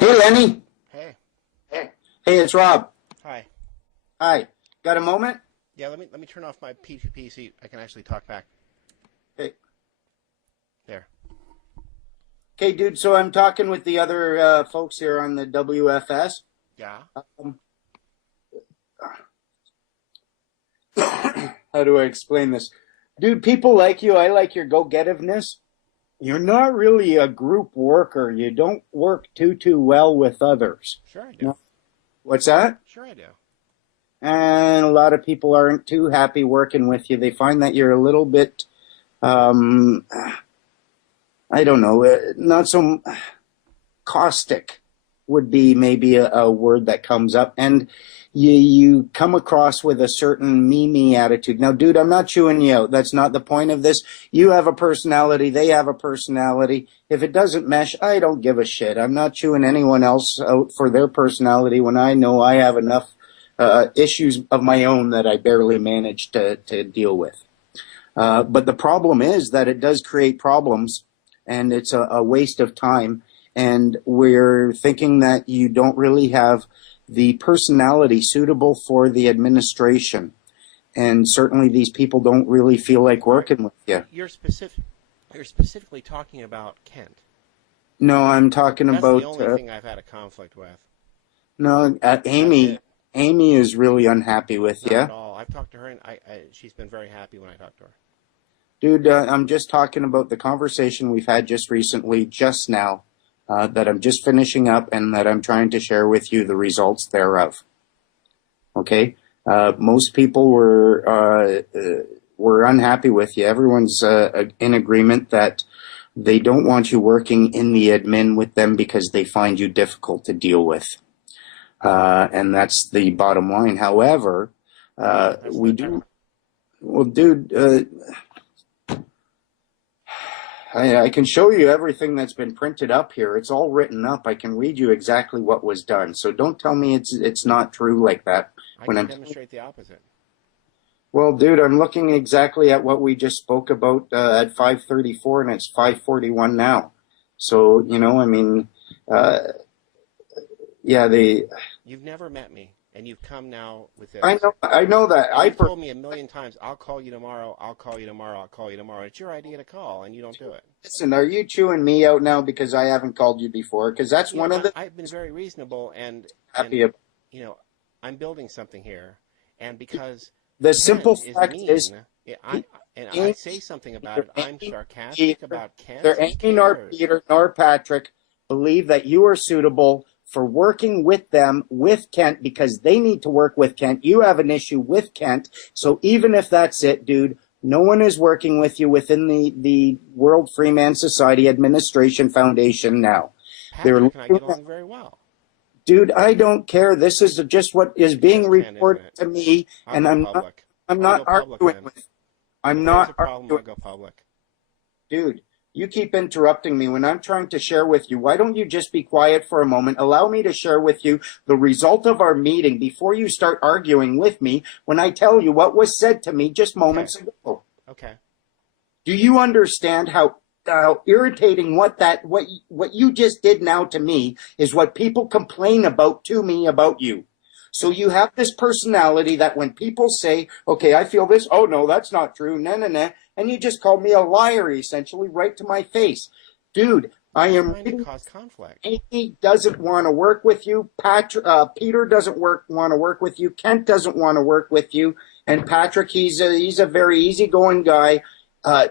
Hey, Lenny. Hey. Hey, it's Rob. Hi. Hi. Got a moment? Yeah, let me turn off my P2P so I can actually talk back. Hey. There. Okay, dude. So I'm talking with the other folks here on the WFS. Yeah. Um, how do I explain this? Dude, people like you. I like your go-getiveness. You're not really a group worker. You don't work too well with others. Sure I do. No. What's that? Sure I do. And a lot of people aren't too happy working with you. They find that you're a little bit, I don't know, not so caustic would be maybe a word that comes up. And you come across with a certain me attitude. Now, dude, I'm not chewing you out. That's not the point of this. You have a personality. They have a personality. If it doesn't mesh, I don't give a shit. I'm not chewing anyone else out for their personality when I know I have enough issues of my own that I barely manage to deal with. But the problem is that it does create problems, and it's a waste of time. And we're thinking that you don't really have the personality suitable for the administration. And certainly these people don't really feel like working with you. You're specifically talking about Kent. No, I'm talking That's about... the only thing I've had a conflict with. No, Amy. Amy is really unhappy with you. Not at all. I've talked to her, and she's been very happy when I talked to her. Dude, I'm just talking about the conversation we've had just recently, just now, that I'm just finishing up and that I'm trying to share with you the results thereof. Okay? Most people were unhappy with you. Everyone's in agreement that they don't want you working in the admin with them because they find you difficult to deal with. And that's the bottom line. However, we do... Well, dude... I can show you everything that's been printed up here. It's all written up. I can read you exactly what was done. So don't tell me it's not true like that. I can demonstrate the opposite. Well, dude, I'm looking exactly at what we just spoke about at 5:34, and it's 5:41 now. So, you know, I mean, yeah, You've never met me, and you've come now with this. I know that. You've told me a million times, I'll call you tomorrow, I'll call you tomorrow, I'll call you tomorrow. It's your idea to call, and you don't do it. Listen, are you chewing me out now because I haven't called you before? Because that's one of the... I've been very reasonable, and you know, I'm building something here, and because the simple fact mean, is... I say something about it, I'm sarcastic about Kent. Neither Amy nor Peter nor Patrick believe that you are suitable for working with them, with Kent, because they need to work with Kent. You have an issue with Kent. So even if that's it, dude, no one is working with you within the World Freeman Society Administration Foundation now. Patrick and I get along very well. Dude, I don't care. This is just what is being reported to me, and I'm not arguing with... I'm not arguing. I'll go public. Dude, you keep interrupting me when I'm trying to share with you. Why don't you just be quiet for a moment? Allow me to share with you the result of our meeting before you start arguing with me when I tell you what was said to me just moments ago. Okay. Do you understand how irritating what you just did now to me is what people complain about to me about you? So you have this personality that when people say, okay, I feel this, oh no, that's not true, nah, and you just called me a liar, essentially, right to my face. Dude, I am trying to cause conflict. Amy doesn't want to work with you. Peter doesn't want to work with you. Kent doesn't want to work with you. And Patrick, he's a very easygoing guy.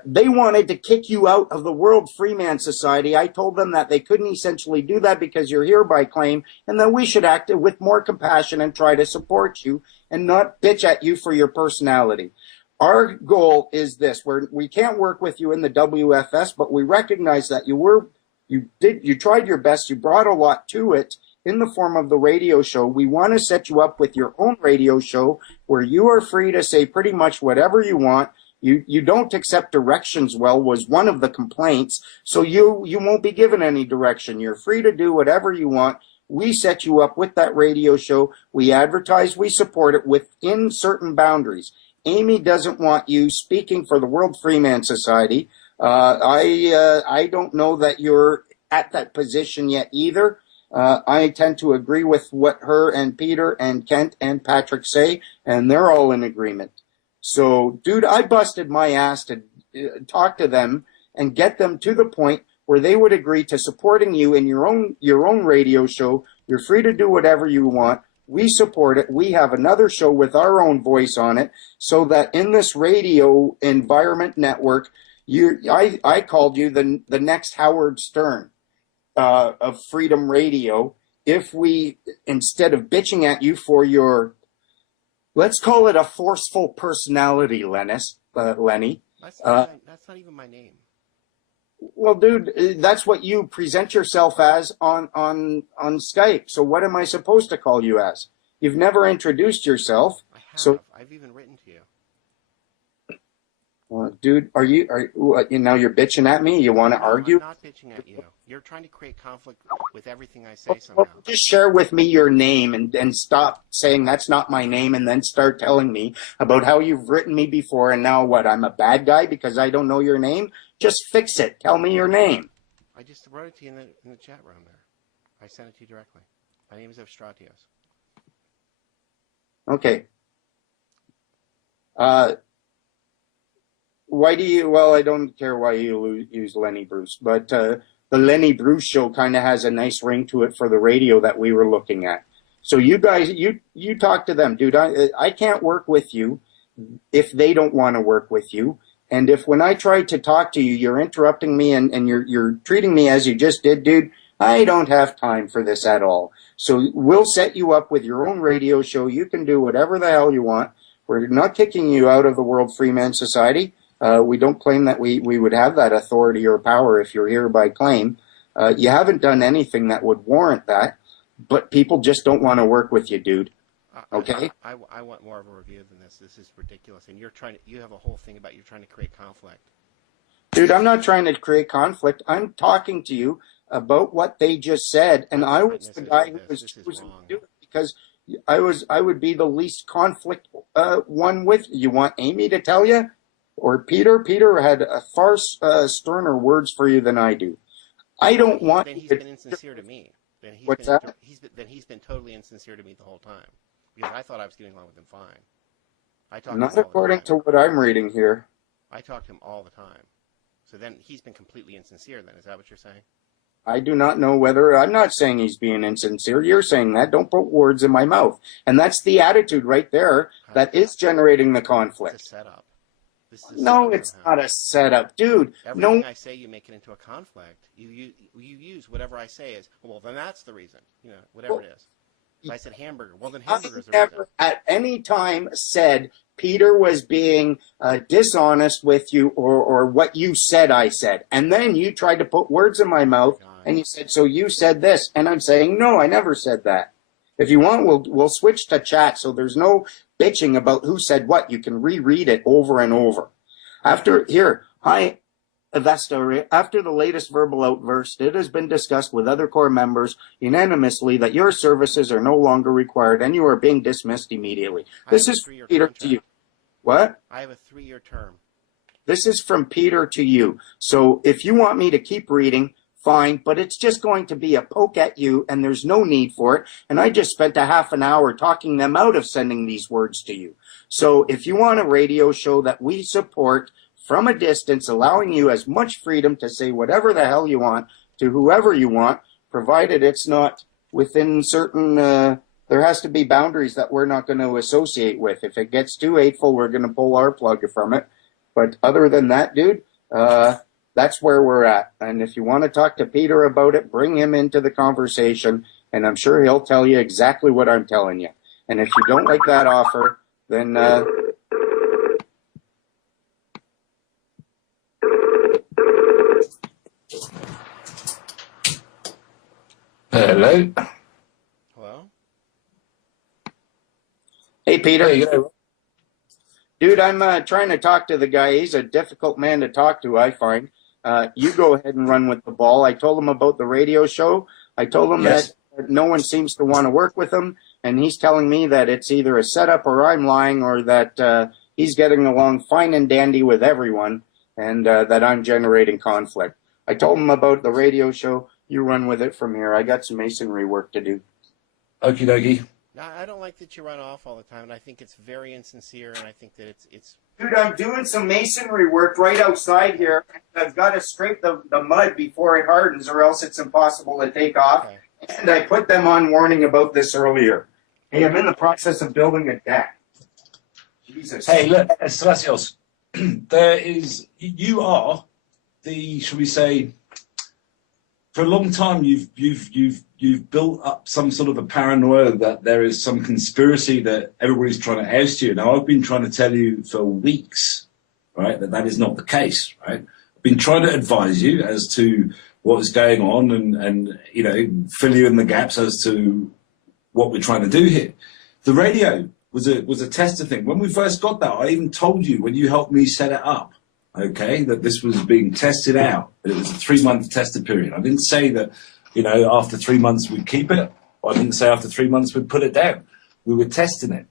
They wanted to kick you out of the World Freeman Society. I told them that they couldn't essentially do that because you're here by claim, and that we should act with more compassion and try to support you and not bitch at you for your personality. Our goal is this: we can't work with you in the WFS, but we recognize that you tried your best, you brought a lot to it in the form of the radio show. We want to set you up with your own radio show where you are free to say pretty much whatever you want. You don't accept directions well was one of the complaints, so you won't be given any direction. You're free to do whatever you want. We set you up with that radio show. We advertise, we support it within certain boundaries. Amy doesn't want you speaking for the World Freeman Society. I don't know that you're at that position yet either. I tend to agree with what her and Peter and Kent and Patrick say, and they're all in agreement. So, dude, I busted my ass to talk to them and get them to the point where they would agree to supporting you in your own radio show. You're free to do whatever you want. We support it. We have another show with our own voice on it, so that in this radio environment network, I called you the next Howard Stern of Freedom Radio. If we, instead of bitching at you for your, let's call it a forceful personality, Lenny. That's not even my name. Well, dude, that's what you present yourself as on Skype. So what am I supposed to call you as? You've never introduced yourself. I have. So I've even written to you. Dude, are you now you're bitching at me? You want to argue? I'm not bitching at you. You're trying to create conflict with everything I say somehow. Well, just share with me your name and stop saying that's not my name, and then start telling me about how you've written me before and now what, I'm a bad guy because I don't know your name? Just fix it. Tell me your name. I just wrote it to you in the chat room there. I sent it to you directly. My name is Evstratios. Okay. Why do you, well, I don't care why you use Lenny Bruce, but the Lenny Bruce show kind of has a nice ring to it for the radio that we were looking at. So you guys, you talk to them, dude. I can't work with you if they don't want to work with you. And if when I try to talk to you, you're interrupting me and you're treating me as you just did, dude, I don't have time for this at all. So we'll set you up with your own radio show. You can do whatever the hell you want. We're not kicking you out of the World Freeman Society. We don't claim that we would have that authority or power if you're here by claim. You haven't done anything that would warrant that, but people just don't want to work with you, dude. Okay? I want more of a review than this. This is ridiculous. And you have a whole thing about you're trying to create conflict. Dude, I'm not trying to create conflict. I'm talking to you about what they just said, and I was the guy who was choosing to do it because I would be the least conflict one with you. You want Amy to tell you? Or Peter? Peter had far sterner words for you than I do. I don't want. Then he's been insincere to me. What's that? He's been totally insincere to me the whole time because I thought I was getting along with him fine. I talked Not according to what I'm reading here. I talk to him all the time. So then he's been completely insincere. Then is that what you're saying? I do not know whether, I'm not saying he's being insincere. You're saying that. Don't put words in my mouth. And that's the attitude right there that is generating the conflict. It's a setup. No, it's not a setup, dude. Everything I say, you make it into a conflict. You use whatever I say as, well, then that's the reason. You know, whatever it is. If I said hamburger, well, then hamburger's the reason. I never at any time said Peter was being dishonest with you or what you said I said. And then you tried to put words in my mouth and you said, so you said this. And I'm saying, no, I never said that. If you want, we'll switch to chat so there's no bitching about who said what. You can reread it over and over. After the latest verbal outburst, it has been discussed with other core members unanimously that your services are no longer required and you are being dismissed immediately. This is from Peter to you. What? I have a 3-year term. This is from Peter to you. So if you want me to keep reading, fine, but it's just going to be a poke at you and there's no need for it. And I just spent a half an hour talking them out of sending these words to you. So if you want a radio show that we support from a distance, allowing you as much freedom to say whatever the hell you want to whoever you want, provided it's not within certain, there has to be boundaries that we're not going to associate with. If it gets too hateful, we're going to pull our plug from it. But other than that, dude, that's where we're at. And if you want to talk to Peter about it, bring him into the conversation, and I'm sure he'll tell you exactly what I'm telling you. And if you don't like that offer, then hello? Hello? Hey, Peter. Hey, dude, I'm trying to talk to the guy. He's a difficult man to talk to, I find. You go ahead and run with the ball. I told him about the radio show. I told him that no one seems to want to work with him, and he's telling me that it's either a setup or I'm lying or that he's getting along fine and dandy with everyone and that I'm generating conflict. I told him about the radio show. You run with it from here. I got some masonry work to do. Okie dokie. I don't like that you run off all the time, and I think it's very insincere, and I think that it's. Dude, I'm doing some masonry work right outside here. I've got to scrape the mud before it hardens, or else it's impossible to take off. Okay. And I put them on warning about this earlier. Hey, I'm in the process of building a deck. Jesus. Hey, look, Celestials, you are the, shall we say, for a long time you've built up some sort of a paranoia that there is some conspiracy that everybody's trying to oust you. Now, I've been trying to tell you for weeks, right, that is not the case, right? I've been trying to advise you as to what is going on and you know, fill you in the gaps as to what we're trying to do here. The radio was a tester thing. When we first got that, I even told you when you helped me set it up, okay, that this was being tested out. It was a 3-month tester period. I didn't say that, you know, after 3 months we'd keep it. I didn't say after 3 months we'd put it down. We were testing it.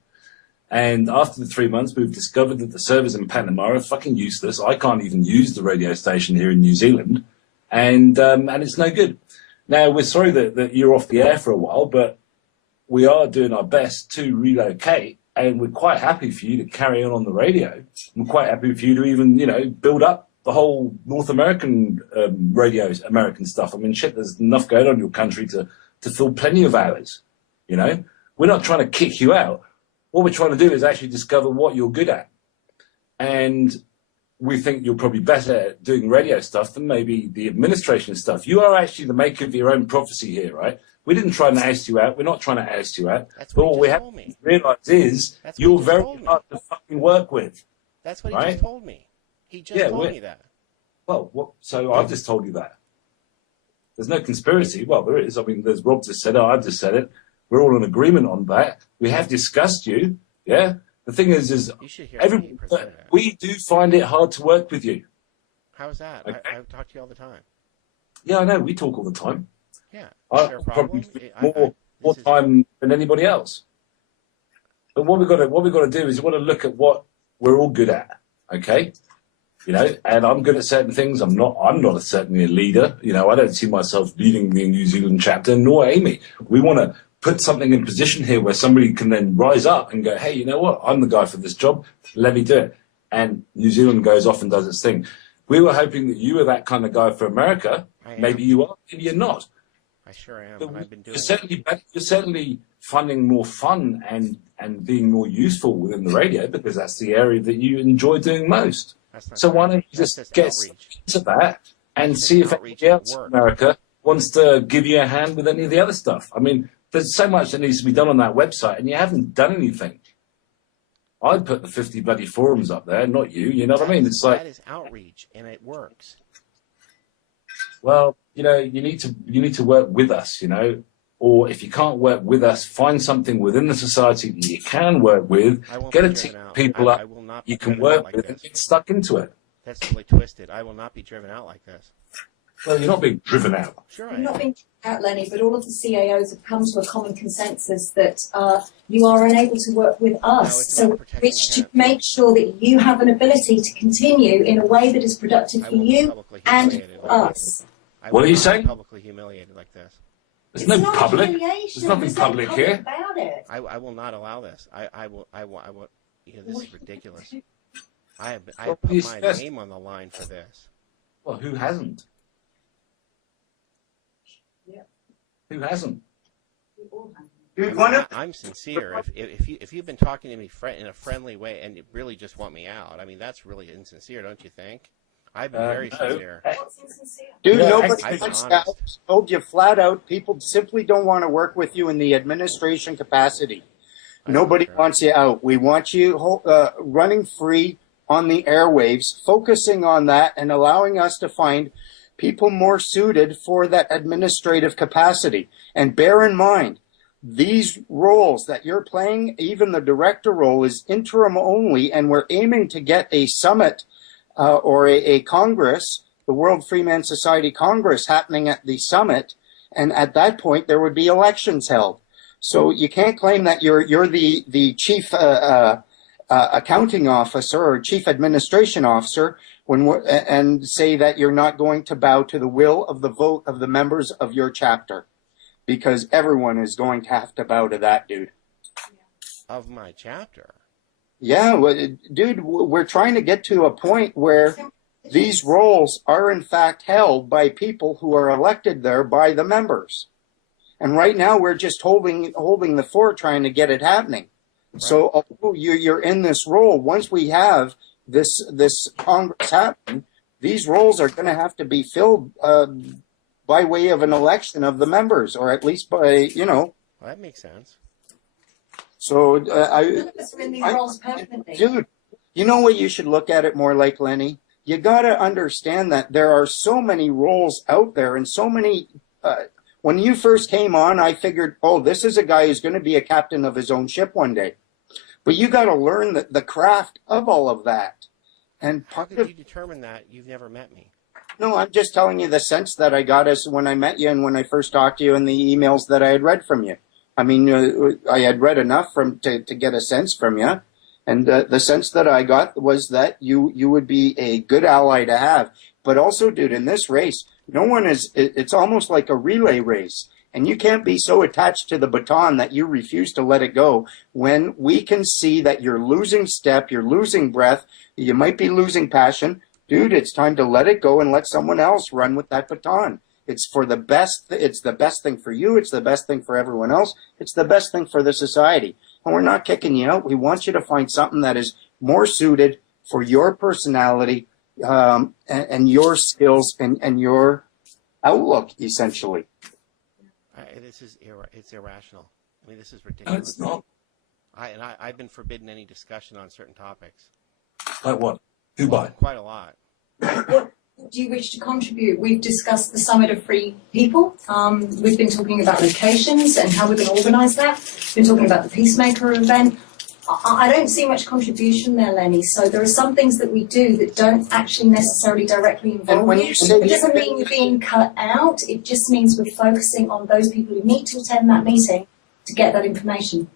And after the 3 months, we've discovered that the servers in Panama are fucking useless. I can't even use the radio station here in New Zealand. And it's no good. Now, we're sorry that you're off the air for a while, but we are doing our best to relocate, and we're quite happy for you to carry on the radio. We're quite happy for you to even, you know, build up the whole North American American stuff. I mean, shit, there's enough going on in your country to fill plenty of hours, you know. We're not trying to kick you out. What we're trying to do is actually discover what you're good at. And we think you're probably better at doing radio stuff than maybe the administration stuff. You are actually the maker of your own prophecy here, right? We didn't try and oust you out. We're not trying to oust you out. But what we have to realize is you're very hard to fucking work with. That's what he just told me. He just told me that. Well, so I've just told you that. There's no conspiracy. Well, there is. I mean, there's Rob just said it. I've just said it. We're all in agreement on that. We have discussed you. Yeah. The thing is we do find it hard to work with you. How's that? Okay. I talk to you all the time. Yeah, I know. We talk all the time. Yeah. I probably more time than anybody else. But what we've got to do is we've got to look at what we're all good at. Okay. You know, and I'm good at certain things. I'm not certainly a leader. You know, I don't see myself leading the New Zealand chapter, nor Amy. We want to put something in position here where somebody can then rise up and go, hey, you know what? I'm the guy for this job. Let me do it. And New Zealand goes off and does its thing. We were hoping that you were that kind of guy for America. Maybe you are, maybe you're not. I sure am. But I've been doing you're certainly finding more fun and being more useful within the radio because that's the area that you enjoy doing most. So why don't you just get into that and see if anybody else in America wants to give you a hand with any of the other stuff? I mean, there's so much that needs to be done on that website, and you haven't done anything. I'd put the 50 bloody forums up there, not you. You know what I mean? It's like that is outreach, and it works. Well, you know, you need to work with us, you know, or if you can't work with us, find something within the society that you can work with. Get a team of people up you can work with and get stuck into it. That's really twisted. I will not be driven out like this. Well, you're not being driven out. Sure, You're not being driven out, Lenny, but all of the CAOs have come to a common consensus that you are unable to work with us. So we wish to make sure that you have an ability to continue in a way that is productive for you and for us. What are you saying? Publicly humiliated like this. There's no public. There's nothing public here. About it. I will not allow this. I will. You know, this is ridiculous. I have put my name on the line for this. Well, who hasn't? Yeah. Who hasn't? I'm sincere. If you've been talking to me in a friendly way and you really just want me out, I mean that's really insincere, don't you think? I've been very sincere. Dude, nobody wants to help. Told you flat out, people simply don't want to work with you in the administration capacity. Nobody wants you out. We want you running free on the airwaves, focusing on that and allowing us to find people more suited for that administrative capacity. And bear in mind, these roles that you're playing, even the director role, is interim only, and we're aiming to get a summit or a Congress, the World Freeman Society Congress, happening at the summit, and at that point there would be elections held. So you can't claim that you're the chief accounting officer or chief administration officer and say that you're not going to bow to the will of the vote of the members of your chapter, because everyone is going to have to bow to that, dude. Of my chapter? Yeah, well, dude, we're trying to get to a point where these roles are in fact held by people who are elected there by the members. And right now we're just holding the fort, trying to get it happening. Right. So although you're in this role, once we have this Congress happen, these roles are going to have to be filled by way of an election of the members, or at least by, Well, that makes sense. So dude, you know what? You should look at it more like, Lenny. You got to understand that there are so many roles out there, and so many. When you first came on, I figured, oh, this is a guy who's going to be a captain of his own ship one day. But you got to learn the craft of all of that. And how could you determine that? You've never met me. No, I'm just telling you the sense that I got as when I met you and when I first talked to you, and the emails that I had read from you. I mean, I had read enough to get a sense from you, and the sense that I got was that you would be a good ally to have. But also, dude, in this race, no one is. It's almost like a relay race, and you can't be so attached to the baton that you refuse to let it go. When we can see that you're losing step, you're losing breath, you might be losing passion, dude. It's time to let it go and let someone else run with that baton. It's for the best. It's the best thing for you. It's the best thing for everyone else. It's the best thing for the society. And we're not kicking you out. We want you to find something that is more suited for your personality and your skills and your outlook, essentially. It's irrational. I mean, this is ridiculous. No, it's not. I've been forbidden any discussion on certain topics. Like what? Who by? Quite a lot. What do you wish to contribute? We've discussed the Summit of Free People. We've been talking about locations and how we're going to organise that. We've been talking about the Peacemaker event. I don't see much contribution there, Lenny. So there are some things that we do that don't actually necessarily directly involve you. It doesn't mean you're being cut out. It just means we're focusing on those people who need to attend that meeting to get that information.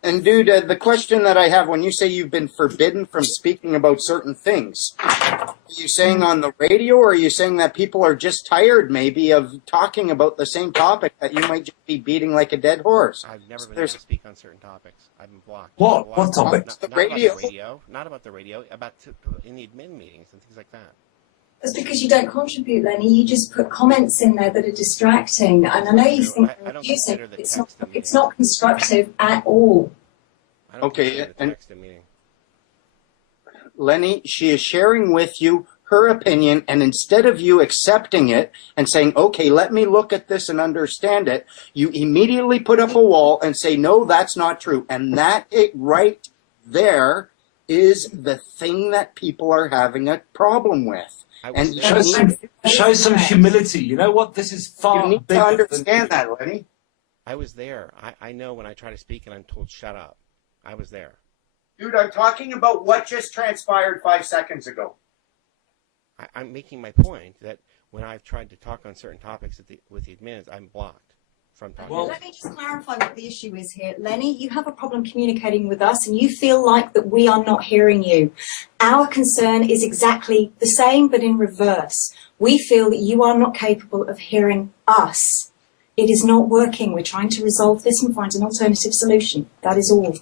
And dude, the question that I have, when you say you've been forbidden from speaking about certain things, are you saying on the radio, or are you saying that people are just tired maybe of talking about the same topic, that you might just be beating like a dead horse? I've never been able to speak on certain topics. I've been blocked. What topics? The radio. Not about the radio, in the admin meetings and things like that. That's because you don't contribute, Lenny. You just put comments in there that are distracting. And I know you think they're confusing. It's not constructive at all. Okay, and Lenny, she is sharing with you her opinion, and instead of you accepting it and saying, okay, let me look at this and understand it, you immediately put up a wall and say, no, that's not true. And that right there is the thing that people are having a problem with. And show some humility. You know what? This is far you need bigger to understand that, Lenny. I was there. I know when I try to speak and I'm told, shut up. I was there. Dude, I'm talking about what just transpired 5 seconds ago. I'm making my point that when I've tried to talk on certain topics with the admins, I'm blocked from talking. Well, let me just clarify what the issue is here. Lenny, you have a problem communicating with us, and you feel like that we are not hearing you. Our concern is exactly the same, but in reverse. We feel that you are not capable of hearing us. It is not working. We're trying to resolve this and find an alternative solution. That is all.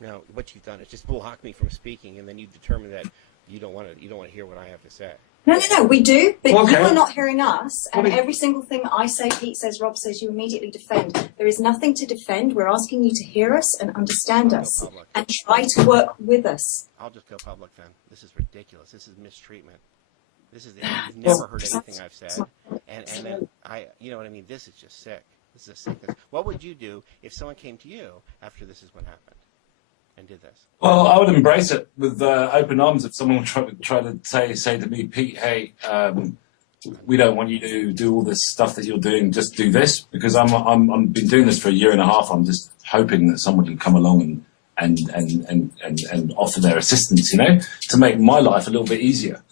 No, what you've done is just block me from speaking, and then you determine that you don't want to hear what I have to say. No, we do, but okay. You are not hearing us, and every single thing that I say, Pete says, Rob says, you immediately defend. There is nothing to defend. We're asking you to hear us and understand us and try to work with us. I'll just go public then. This is ridiculous. This is mistreatment. You've never heard anything I've said, and then you know what I mean. This is just sick. This is a sickness. What would you do if someone came to you after this is what happened and did this? Well, I would embrace it with open arms. If someone would try to say to me, Pete, hey, we don't want you to do all this stuff that you're doing. Just do this, because I've been doing this for a year and a half. I'm just hoping that someone can come along and offer their assistance, you know, to make my life a little bit easier.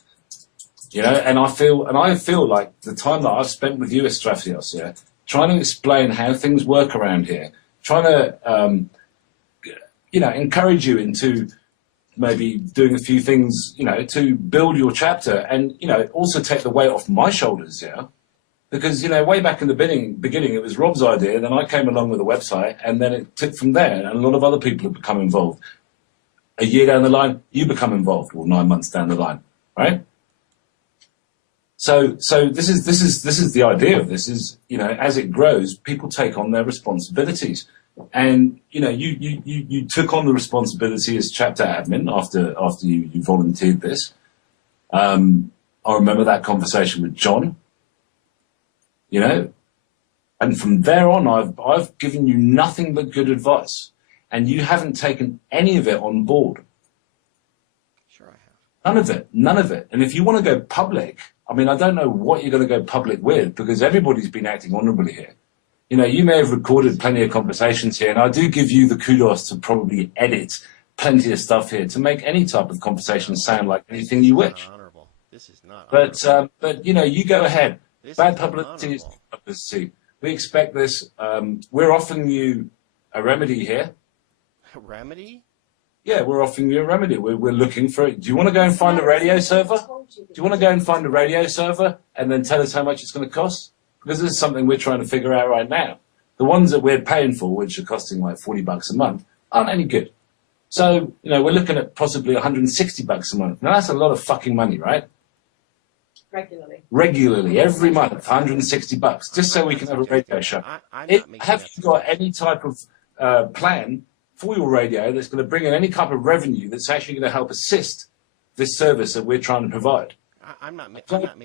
You know, and I feel like the time that I've spent with you, Estrafios, yeah, trying to explain how things work around here, trying to, you know, encourage you into maybe doing a few things, you know, to build your chapter and, you know, also take the weight off my shoulders, yeah? Because, you know, way back in the beginning, it was Rob's idea, then I came along with a website, and then it took from there, and a lot of other people have become involved. A year down the line, you become involved, or 9 months down the line, right? So this is the idea of this is, you know, as it grows, people take on their responsibilities. And, you know, you took on the responsibility as chapter admin after you volunteered this. I remember that conversation with John, you know, and from there on, I've given you nothing but good advice, and you haven't taken any of it on board. Sure I have. None of it. And if you want to go public, I mean, I don't know what you're going to go public with, because everybody's been acting honorably here. You know, you may have recorded plenty of conversations here, and I do give you the kudos to probably edit plenty of stuff here to make any type of conversation sound like anything you wish. Honorable. This is not honorable. But you know, you go ahead. This Bad is publicity is publicity. We expect this. We're offering you a remedy here. A remedy? Yeah, we're offering you a remedy. We're looking for it. Do you want to go and find a radio server? Do you want to go and find a radio server and then tell us how much it's going to cost? Because this is something we're trying to figure out right now. The ones that we're paying for, which are costing like $40 a month, aren't any good. So, you know, we're looking at possibly $160 a month. Now, that's a lot of fucking money, right? Regularly, every month, $160, just so we can have a radio show. Have you got any type of plan for your radio that's going to bring in any type of revenue that's actually going to help assist this service that we're trying to provide? I'm not making that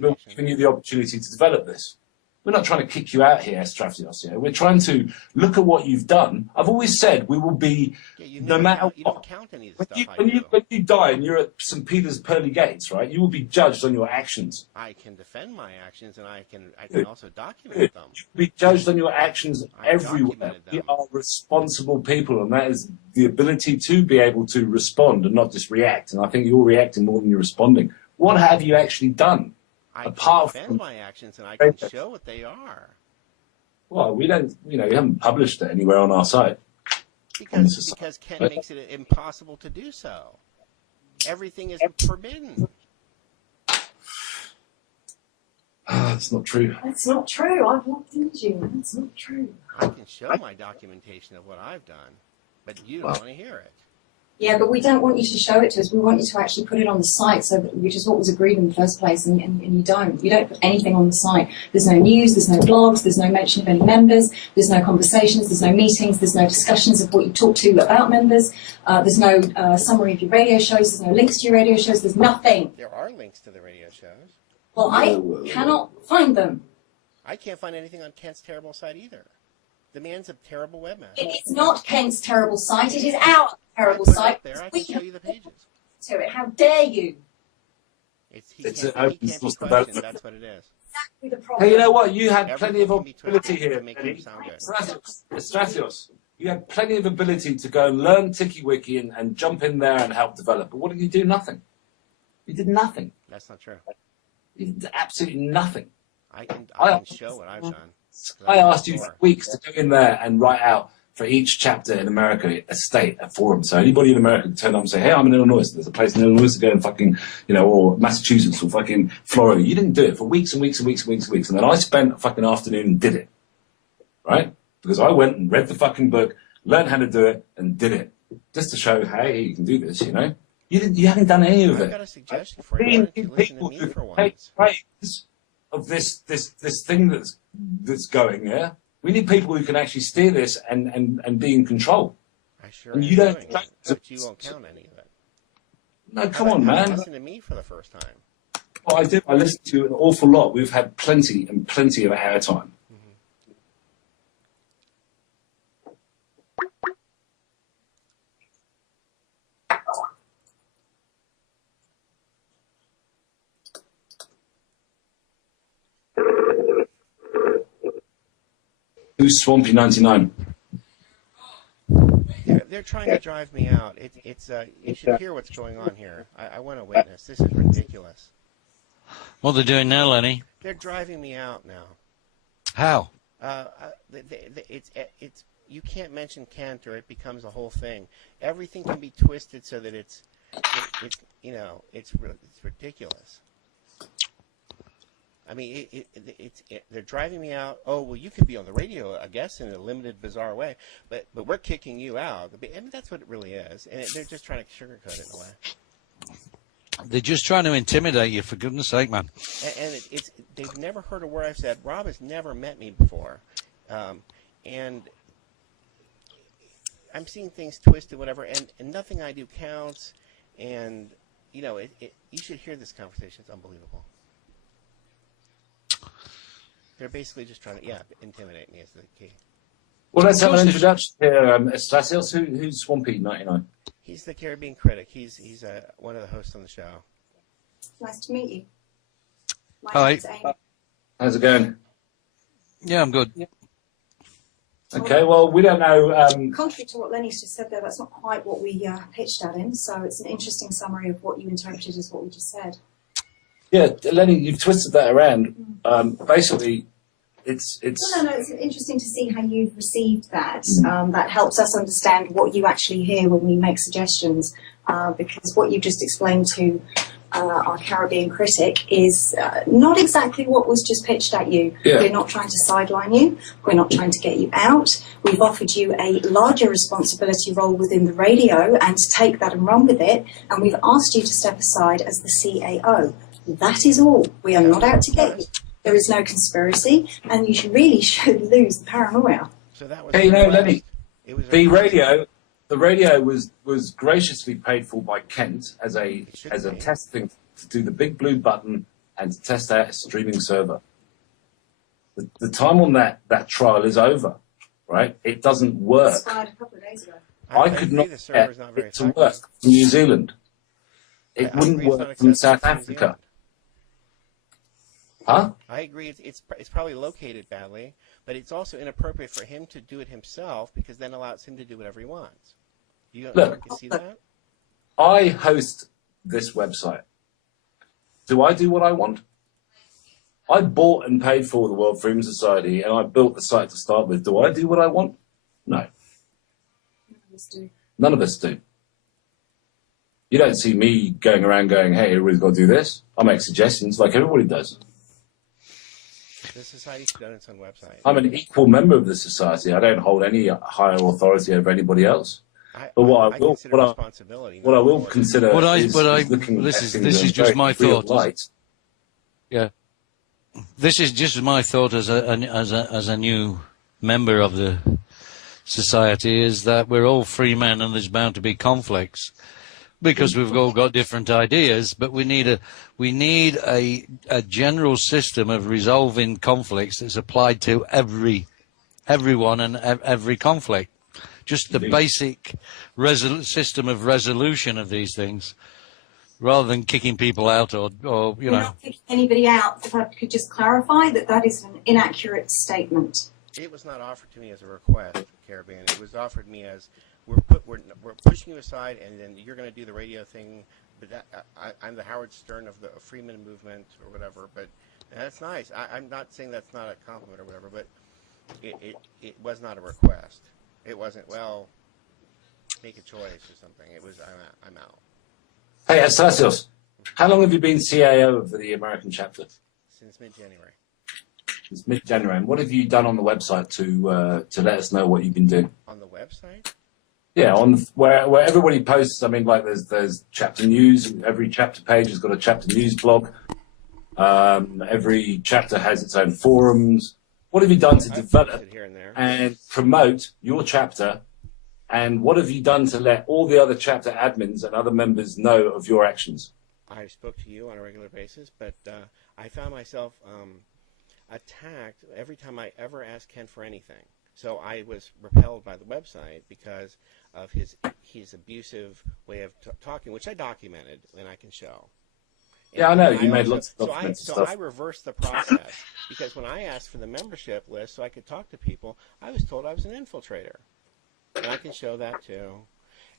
We're giving you the opportunity to develop this. We're not trying to kick you out here, Stratios. You know? We're trying to look at what you've done. I've always said we will be, no matter what. You don't count any of the stuff When you die and you're at St. Peter's pearly gates, right, you will be judged on your actions. I can defend my actions, and I can also document them. You will be judged on your actions everywhere. We are responsible people, and that is the ability to be able to respond and not just react. And I think you're reacting more than you're responding. What have you actually done? I can defend my actions, and I can show what they are. Well, we don't, you know, we haven't published it anywhere on our site. Because Kent makes it impossible to do so. Everything is forbidden. That's not true. That's not true. I've looked into you. That's not true. I can show my documentation of what I've done, but you don't want to hear it. Yeah, but we don't want you to show it to us. We want you to actually put it on the site, which is what was agreed in the first place, and you don't. You don't put anything on the site. There's no news, there's no blogs, there's no mention of any members, there's no conversations, there's no meetings, there's no discussions of what you talk to about members, there's no summary of your radio shows, there's no links to your radio shows, there's nothing. There are links to the radio shows. Well, I cannot find them. I can't find anything on Kent's terrible site either. The man's a terrible webmaster. It is not Kent's terrible site. It is our terrible site. There, I can show you the pages. To it. How dare you? He can't be questioned. That's what it is. Exactly the problem. Hey, you know what? You had plenty of ability here. Stratios, you had plenty of ability to go and learn TikiWiki and jump in there and help develop. But what did you do? Nothing. You did nothing. That's not true. You did absolutely nothing. I can show what I've done. I asked you for weeks to go in there and write out for each chapter in America a state, a forum. So anybody in America can turn up and say, hey, I'm in Illinois. There's a place in Illinois to go and fucking, you know, or Massachusetts or fucking Florida. You didn't do it for weeks and weeks and weeks and weeks and weeks. And then I spent a fucking afternoon and did it. Right? Because I went and read the fucking book, learned how to do it, and did it. Just to show, hey, you can do this, you know? You haven't done any of it. I've got a suggestion for you. Why don't you listen to me for once? Of this thing that's going, yeah? We need people who can actually steer this and be in control. I sure and am you don't, doing it, but you won't count any of it. No, come on, man. Listen to me for the first time. Well, I do. I listen to an awful lot. We've had plenty and plenty of airtime. Who's Swampy 99? They're trying to drive me out. You should hear what's going on here. I want to witness. This is ridiculous. What they're doing now, Lenny? They're driving me out now. How? you can't mention Kent or it becomes a whole thing. Everything can be twisted so that it's ridiculous. I mean, they're driving me out. Oh, well, you can be on the radio, I guess, in a limited, bizarre way, but we're kicking you out. And that's what it really is. And they're just trying to sugarcoat it in a way. They're just trying to intimidate you, for goodness sake, man. And they've never heard a word I've said. Rob has never met me before. And I'm seeing things twisted, whatever, and nothing I do counts. And, you should hear this conversation. It's unbelievable. They're basically just trying to, intimidate me is the key. Well, let's have an introduction here. Stasios, who's Swampy 99? He's the Caribbean critic. He's one of the hosts on the show. Nice to meet you. Hi. Name's Amy. How's it going? Yeah, I'm good. Okay, well, we don't know. Contrary to what Lenny's just said there, that's not quite what we pitched at him, so it's an interesting summary of what you interpreted as what we just said. Yeah, Lenny, you've twisted that around. Basically, it's. No, it's interesting to see how you've received that. That helps us understand what you actually hear when we make suggestions, because what you just explained to our Caribbean critic is not exactly what was just pitched at you. Yeah. We're not trying to sideline you. We're not trying to get you out. We've offered you a larger responsibility role within the radio and to take that and run with it. And we've asked you to step aside as the CAO. That is all. We are not out to get you. There is no conspiracy, and you really should lose the paranoia. So that was. Hey, Lenny, the radio was graciously paid for by Kent as a test thing to do the big blue button and to test out a streaming server. The time on that trial is over, right? It doesn't work. It expired a couple of days ago. I could not get it to work from New Zealand. It wouldn't work from South Africa. Huh? I agree. It's probably located badly, but it's also inappropriate for him to do it himself because then allows him to do whatever he wants. You see that? I host this website. Do I do what I want? I bought and paid for the World Freeman Society, and I built the site to start with. Do I do what I want? No. None of us do. None of us do. You don't see me going around going, hey, everybody's got to do this. I make suggestions like everybody does. The society's done its own website. I'm an equal member of the society. I don't hold any higher authority over anybody else. But what I will consider is looking at things this is just my thought. Light. Yeah, this is just my thought as a new member of the society, is that we're all free men and there's bound to be conflicts because we've all got different ideas, but we need a general system of resolving conflicts that's applied to everyone and every conflict. Just the basic system of resolution of these things, rather than kicking people out or We're not kicking anybody out. If I could just clarify that is an inaccurate statement. It was not offered to me as a request, Caribbean. It was offered me as we're pushing you aside, and then you're going to do the radio thing. But I'm the Howard Stern of the Freeman movement or whatever. But that's nice. I'm not saying that's not a compliment or whatever, but it was not a request. It wasn't, well, make a choice or something. It was, I'm out. Hey, Astasios, how long have you been CAO of the American chapter? Since mid-January. Since mid-January. And what have you done on the website to let us know what you've been doing? On the website? Yeah, where everybody posts. I mean, like there's chapter news. Every chapter page has got a chapter news blog. Every chapter has its own forums. What have you done to develop and promote your chapter? And what have you done to let all the other chapter admins and other members know of your actions? I spoke to you on a regular basis, but I found myself attacked every time I ever asked Ken for anything. So I was repelled by the website because of his abusive way of talking, which I documented and I can show. Yeah, I know. You made lots of documents and stuff. So I reversed the process because when I asked for the membership list so I could talk to people, I was told I was an infiltrator. And I can show that too.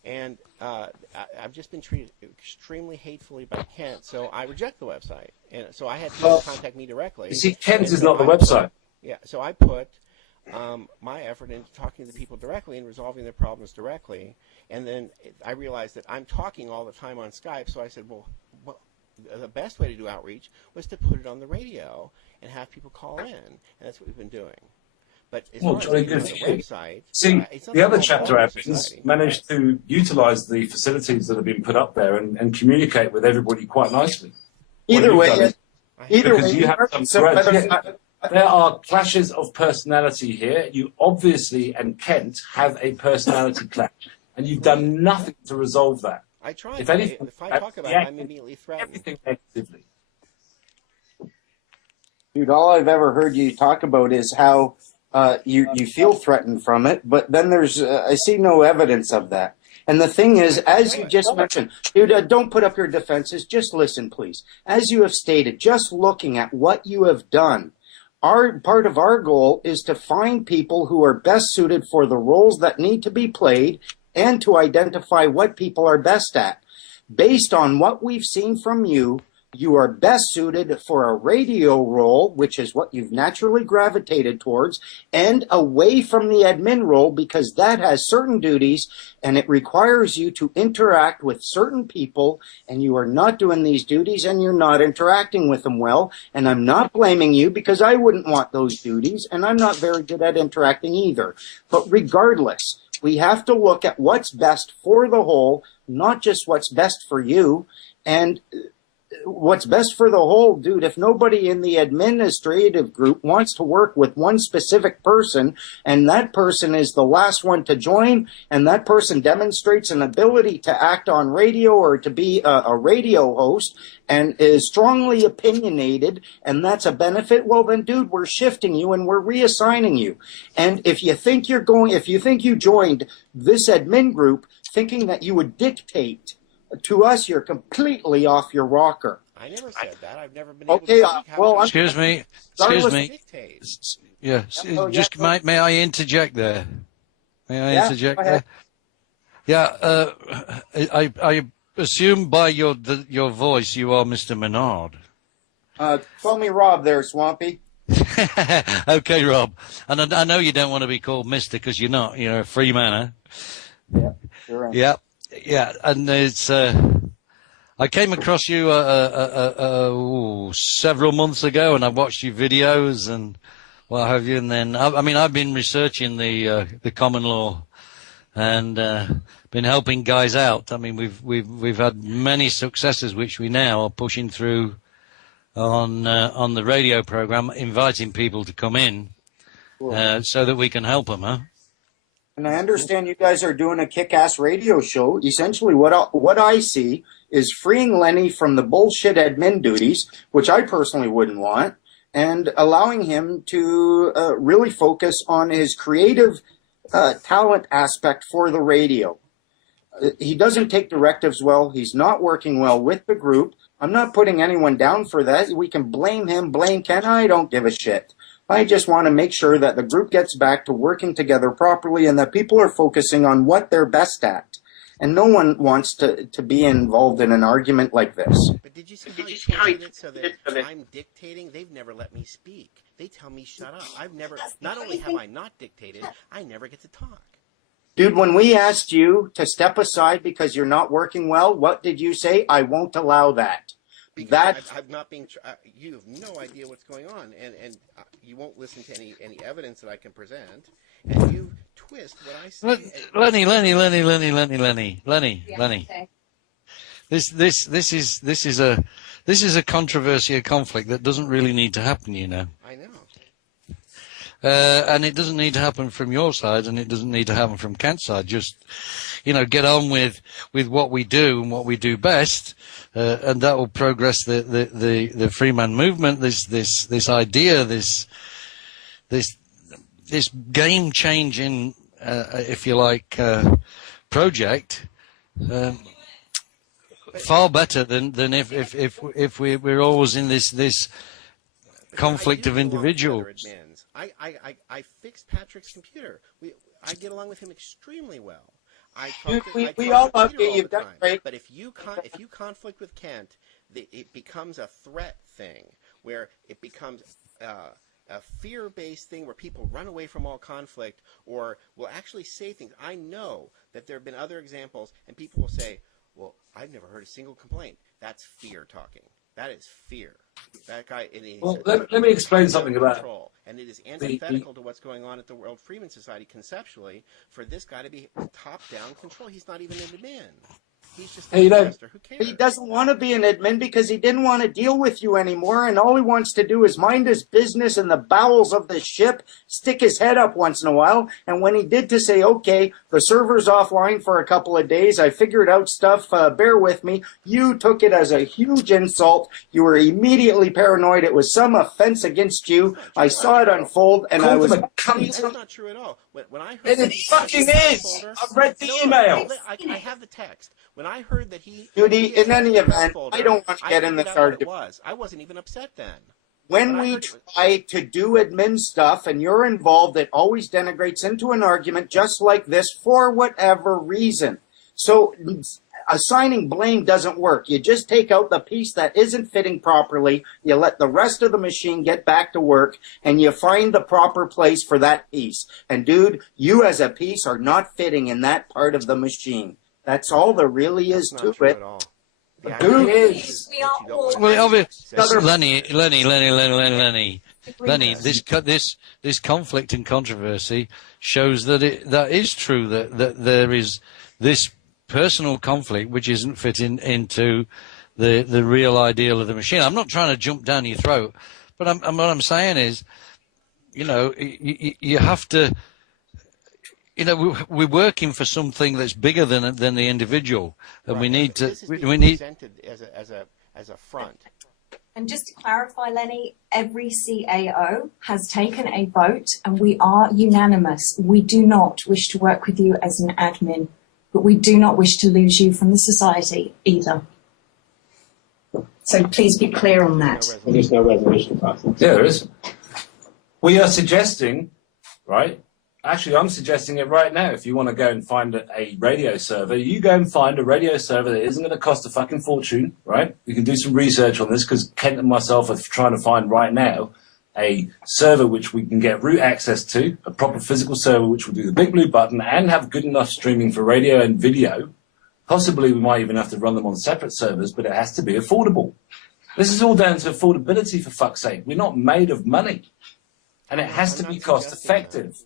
And I've just been treated extremely hatefully by Kent, so I reject the website. And so I had people contact me directly. You see, Kent is not the website. Yeah, so I put my effort into talking to people directly and resolving their problems directly. And then I realized that I'm talking all the time on Skype, so I said, well, the best way to do outreach was to put it on the radio and have people call in, and that's what we've been doing. But as far jolly as good the for you. website, See, it's the other not chapter all admins managed to utilise the facilities that have been put up there and communicate with everybody quite nicely. Either way, because you have some grudge. There are clashes of personality here. You obviously and Kent have a personality clash, and you've done nothing to resolve that. I tried. If anything, if I talk about it, I'm immediately threatened. Everything negatively. Dude, all I've ever heard you talk about is how you feel threatened from it, but then I see no evidence of that. And the thing is, as you just mentioned, dude, don't put up your defenses. Just listen, please. As you have stated, just looking at what you have done, part of our goal is to find people who are best suited for the roles that need to be played and to identify what people are best at. Based on what we've seen from you, you are best suited for a radio role, which is what you've naturally gravitated towards, and away from the admin role because that has certain duties and it requires you to interact with certain people, and you are not doing these duties and you're not interacting with them well. And I'm not blaming you because I wouldn't want those duties, and I'm not very good at interacting either. But regardless, we have to look at what's best for the whole, not just what's best for you. And what's best for the whole, dude, if nobody in the administrative group wants to work with one specific person and that person is the last one to join and that person demonstrates an ability to act on radio or to be a radio host and is strongly opinionated and that's a benefit, well then, dude, we're shifting you and we're reassigning you. And if you think you joined this admin group thinking that you would dictate to us, you're completely off your rocker. I never said that. I've never been able to well, excuse me. Yeah, may I interject there? May I interject there? Yeah, I assume by your voice you are Mr. Menard. Call me Rob there, Swampy. Okay, Rob. And I know you don't want to be called Mr. because you're not. You're a Freeman, huh? Yeah, sure. Yeah. Yeah, and it's. I came across you several months ago, and I watched your videos and what have you. And then, I've been researching the common law and been helping guys out. I mean, we've had many successes, which we now are pushing through on the radio program, inviting people to come in so that we can help them, huh? And I understand you guys are doing a kick-ass radio show. Essentially, what I see is freeing Lenny from the bullshit admin duties, which I personally wouldn't want, and allowing him to really focus on his creative talent aspect for the radio. He doesn't take directives well. He's not working well with the group. I'm not putting anyone down for that. We can blame him, blame Ken. I don't give a shit. I just want to make sure that the group gets back to working together properly and that people are focusing on what they're best at. And no one wants to be involved in an argument like this. But did you see how you it so that I'm dictating? They've never let me speak. They tell me shut up. Not only have I not dictated, I never get to talk. Dude, when we asked you to step aside because you're not working well, what did you say? I won't allow that. Because I've not been. You have no idea what's going on, and you won't listen to any evidence that I can present, and you twist what I say. Lenny. This is a controversy, a conflict that doesn't really need to happen, you know. I know. And it doesn't need to happen from your side, and it doesn't need to happen from Kent's side. Just, get on with what we do and what we do best. And that will progress the Freeman movement. This idea, this game changing, if you like, project. Far better than if we're always in this conflict of individuals. I fixed Patrick's computer. I get along with him extremely well. We all love you. You've done great. But if you conflict with Kent, it becomes a threat thing where it becomes a fear-based thing where people run away from all conflict or will actually say things. I know that there have been other examples, and people will say, well, I've never heard a single complaint. That's fear talking. That is fear. That guy. Well, let me explain something about control, and it is antithetical to what's going on at the World Freeman Society conceptually for this guy to be top-down control. He's not even an admin. He's just a investor. Who cares? He doesn't want to be an admin because he didn't want to deal with you anymore, and all he wants to do is mind his business in the bowels of the ship, stick his head up once in a while, and when he did to say, okay, the server's offline for a couple of days, I figured out stuff, bear with me, you took it as a huge insult. You were immediately paranoid. It was some offense against you. I saw it unfold, and I was... That's not true at all. When I heard it fucking is! I've read the email! I have the text. When I heard that he... Judy, in any event, I don't want to get in this argument. I wasn't even upset then. When we try to do admin stuff and you're involved, it always denigrates into an argument just like this for whatever reason. So assigning blame doesn't work. You just take out the piece that isn't fitting properly, you let the rest of the machine get back to work, and you find the proper place for that piece. And dude, you as a piece are not fitting in that part of the machine. That's all there really is to it. Who is? Well, Lenny, this conflict and controversy shows that that is true, that there is this personal conflict which isn't fitting into the real ideal of the machine. I'm not trying to jump down your throat, but what I'm saying is, you have to. We're working for something that's bigger than the individual, and we need to. We need presented as a front. And just to clarify, Lenny, every CAO has taken a vote, and we are unanimous. We do not wish to work with you as an admin, but we do not wish to lose you from the society either. So please be clear on that. There's no resolution process. Yeah, there is. We are suggesting, right? Actually, I'm suggesting it right now. If you want to go and find a radio server, you go and find a radio server that isn't going to cost a fucking fortune, right? We can do some research on this because Kent and myself are trying to find right now a server which we can get root access to, a proper physical server which will do the big blue button and have good enough streaming for radio and video. Possibly we might even have to run them on separate servers, but it has to be affordable. This is all down to affordability, for fuck's sake. We're not made of money. And it has to be cost effective.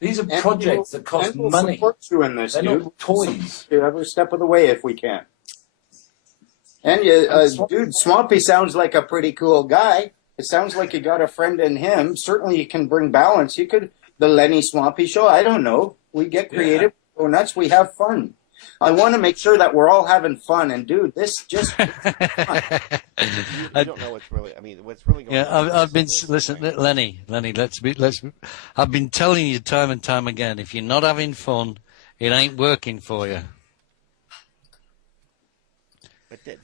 These are projects that cost money. We'll support you in this, They're dude. not toys. Every step of the way if we can. And dude, Swampy sounds like a pretty cool guy. It sounds like you got a friend in him. Certainly you can bring balance. You could, the Lenny Swampy show, I don't know. We get creative, go nuts, we have fun. I want to make sure that we're all having fun. And dude, this just... You don't know what's really, what's really going on. I've been, listen, Lenny, I've been telling you time and time again, if you're not having fun, it ain't working for you.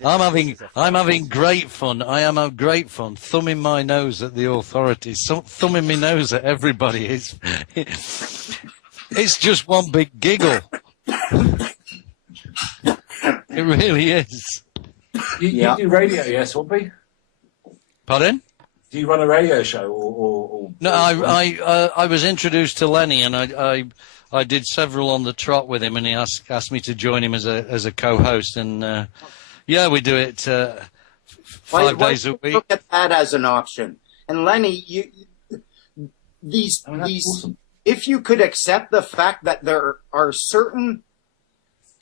I'm having great fun. I am having great fun, thumbing my nose at the authorities, thumbing my nose at everybody. It's just one big giggle. It really is. You do radio, yes, Swampy? Pardon? Do you run a radio show or No, I was introduced to Lenny, and I did several on the trot with him, and he asked me to join him as a co-host, and we do it 5 days a week. Look at that as an option. And Lenny, these awesome. If you could accept the fact that there are certain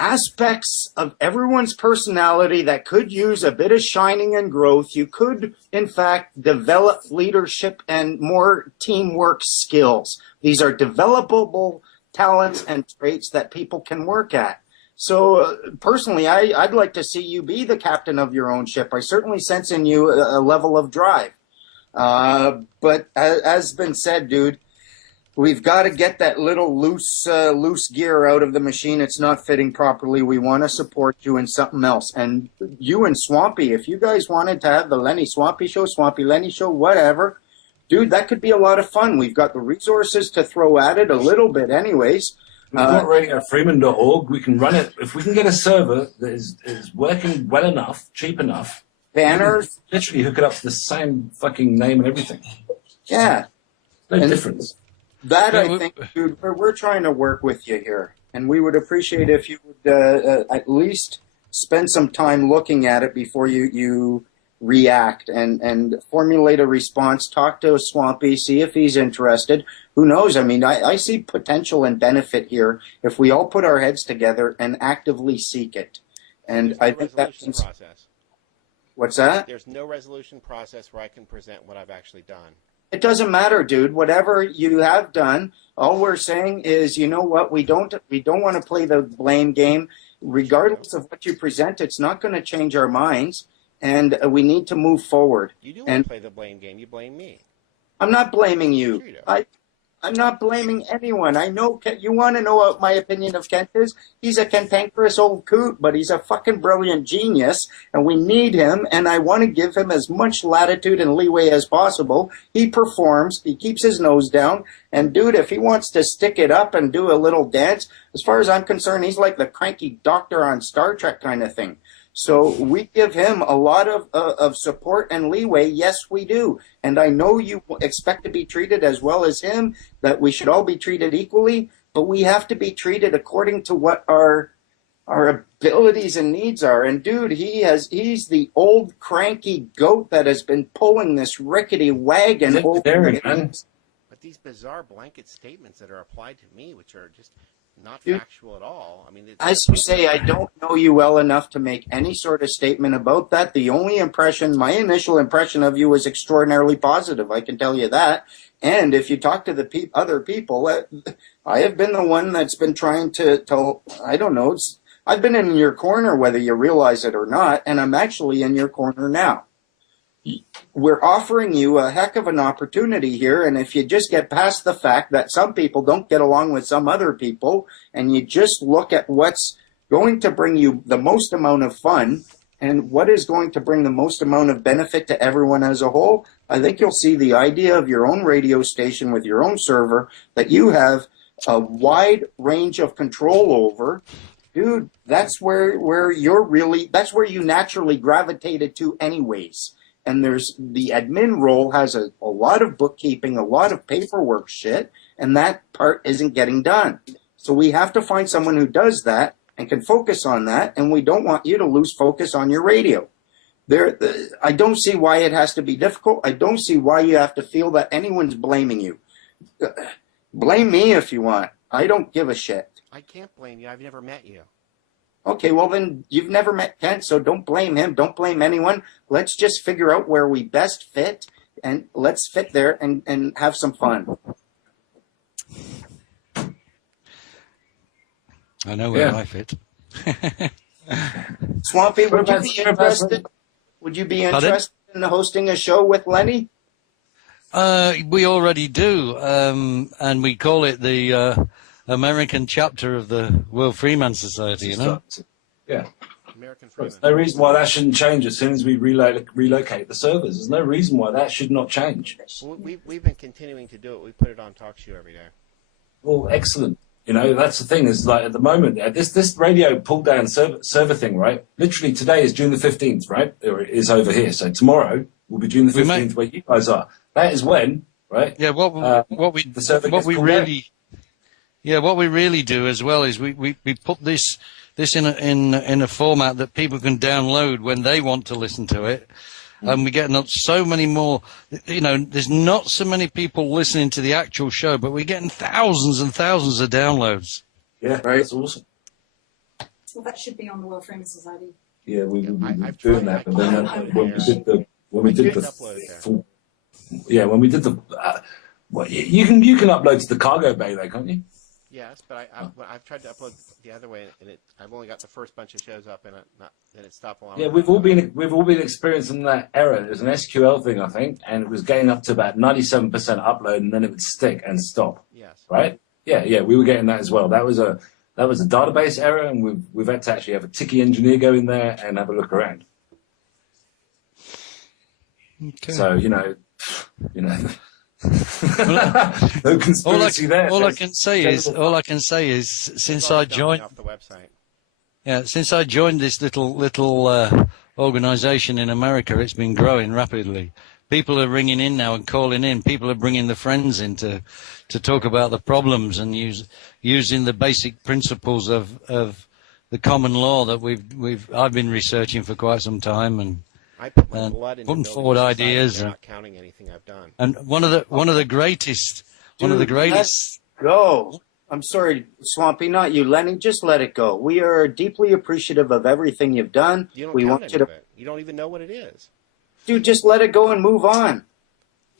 aspects of everyone's personality that could use a bit of shining and growth, you could, in fact, develop leadership and more teamwork skills. These are developable talents and traits that people can work at. So personally, I'd like to see you be the captain of your own ship. I certainly sense in you a level of drive. But as been said, dude, we've got to get that little loose gear out of the machine. It's not fitting properly. We want to support you in something else. And you and Swampy, if you guys wanted to have the Lenny Swampy show, Swampy Lenny show, whatever, dude, that could be a lot of fun. We've got the resources to throw at it a little bit anyways. We've got Freeman.org. We can run it. If we can get a server that is working well enough, cheap enough, banners, literally hook it up to the same fucking name and everything. Yeah. No difference. That I think, dude, we're trying to work with you here, and we would appreciate if you would at least spend some time looking at it before you react and formulate a response. Talk to Swampy, see if he's interested. Who knows? I mean, I see potential and benefit here if we all put our heads together and actively seek it. And I think that's process. What's that? There's no resolution process where I can present what I've actually done. It doesn't matter, dude. Whatever you have done, all we're saying is, you know what? We don't want to play the blame game. Regardless of what you present, it's not going to change our minds, and we need to move forward. You do want to play the blame game. You blame me. I'm not blaming you. Sure you do. I'm not blaming anyone. I know you want to know what my opinion of Kent is. He's a cantankerous old coot, but he's a fucking brilliant genius, and we need him, and I want to give him as much latitude and leeway as possible. He performs. He keeps his nose down, and dude, if he wants to stick it up and do a little dance, as far as I'm concerned, he's like the cranky doctor on Star Trek kind of thing. So we give him a lot of support and leeway. Yes, we do. And I know you expect to be treated as well as him, that we should all be treated equally, but we have to be treated according to what our abilities and needs are. And dude, he's the old cranky goat that has been pulling this rickety wagon over. But these bizarre blanket statements that are applied to me, which are just not factual at all. I mean, as you say, I don't know you well enough to make any sort of statement about that. The only impression, my initial impression of you was extraordinarily positive. I can tell you that. And if you talk to the other people, I have been the one that's been trying to I don't know, I've been in your corner whether you realize it or not, and I'm actually in your corner now. We're offering you a heck of an opportunity here, and if you just get past the fact that some people don't get along with some other people, and you just look at what's going to bring you the most amount of fun and what is going to bring the most amount of benefit to everyone as a whole, I think you'll see the idea of your own radio station with your own server that you have a wide range of control over. Dude, that's where you naturally gravitated to anyways. And the admin role has a lot of bookkeeping, a lot of paperwork shit, and that part isn't getting done. So we have to find someone who does that and can focus on that, and we don't want you to lose focus on your radio. I don't see why it has to be difficult. I don't see why you have to feel that anyone's blaming you. Blame me if you want. I don't give a shit. I can't blame you. I've never met you. Okay, well then you've never met Kent, so don't blame him. Don't blame anyone. Let's just figure out where we best fit, and let's fit there and have some fun. I know where I fit. Swampy, would you be interested? Would you be interested in hosting a show with Lenny? We already do, and we call it the American chapter of the World Freeman Society, you know? Yeah. American Freeman. There's no reason why that shouldn't change as soon as we relocate the servers. There's no reason why that should not change. Well, we've been continuing to do it. We put it on TalkShoe every day. Well, excellent. You know, that's the thing is like at the moment, this radio pull down server thing, right? Literally today is June the 15th, right? Or it is over here. So tomorrow will be June the 15th where you guys are. That is when, right? Yeah, what we really do as well is we put this in a format that people can download when they want to listen to it. And we're getting up so many more, you know, there's not so many people listening to the actual show, but we're getting thousands and thousands of downloads. Yeah, right. That's awesome. Well, that should be on the World Freeman Society. Yeah, we're doing that. But then when we did the full, when we did the, well, you can upload to the cargo bay though, can't you? Yes, but I've tried to upload the other way, and I've only got the first bunch of shows up, and it stopped along. Yeah, we've all been experiencing that error. It was an SQL thing, I think, and it was getting up to about 97% upload, and then it would stick and stop. Yes. Right? Yeah, we were getting that as well. That was a database error, and we've had to actually have a Tiki engineer go in there and have a look around. Okay. So you know. No conspiracy there. All I can say is since I joined off the website. Yeah, since I joined this little organization in America, it's been growing rapidly. people are ringing in now and calling in. People are bringing the friends in to talk about the problems and using the basic principles of the common law that I've been researching for quite some time, and I put my blood into putting building forward a society. ideas. They're not counting anything I've done. And one of the greatest. Let's go. I'm sorry, Swampy, not you, Lenny. Just let it go. We are deeply appreciative of everything you've done. You don't We count want any you to, of it. You don't even know what it is. dude. Just let it go and move on.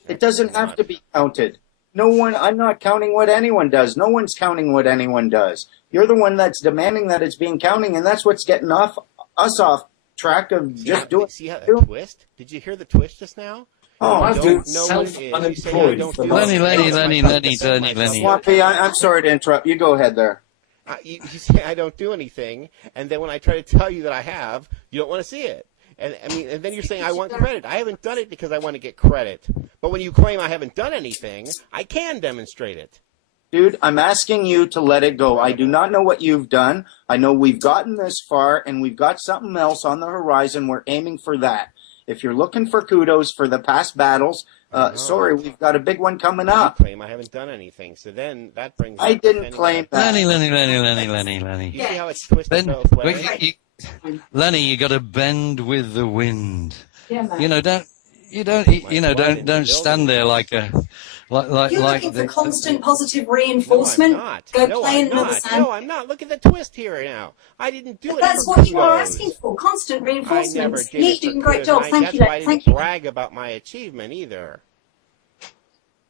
It doesn't Not. have to be counted. No one. I'm not counting what anyone does. No one's counting what anyone does. You're the one that's demanding that it's being counting, and that's what's getting us off track of just doing. See how a twist? Did you hear the twist just now? Oh, You dude. don't know what it is. You say I don't do Lenny. Swampy, I'm sorry to interrupt. You go ahead there. You say I don't do anything, and then when I try to tell you that I have, you don't want to see it. And then you're saying I want credit. I haven't done it because I want to get credit. But when you claim I haven't done anything, I can demonstrate it. Dude, I'm asking you to let it go. I do not know what you've done. I know we've gotten this far, and we've got something else on the horizon. We're aiming for that. If you're looking for kudos for the past battles, sorry, we've got a big one coming up. You claim I haven't done anything, so then that brings. I didn't claim that. Lenny. You see how it's twisted both ways? Lenny, you got to bend with the wind. Yeah, man. You know, don't stand there like a like You're like looking for the, constant positive reinforcement. No, I'm not. Go No, play I'm another not. sand. No, I'm not. Look at the twist here now. I didn't do it. That's for what you are kudos. asking for. Constant I reinforcement. never did You're it for doing a great kudos. job. Thank That's you. why I didn't Thank you. brag about my achievement either.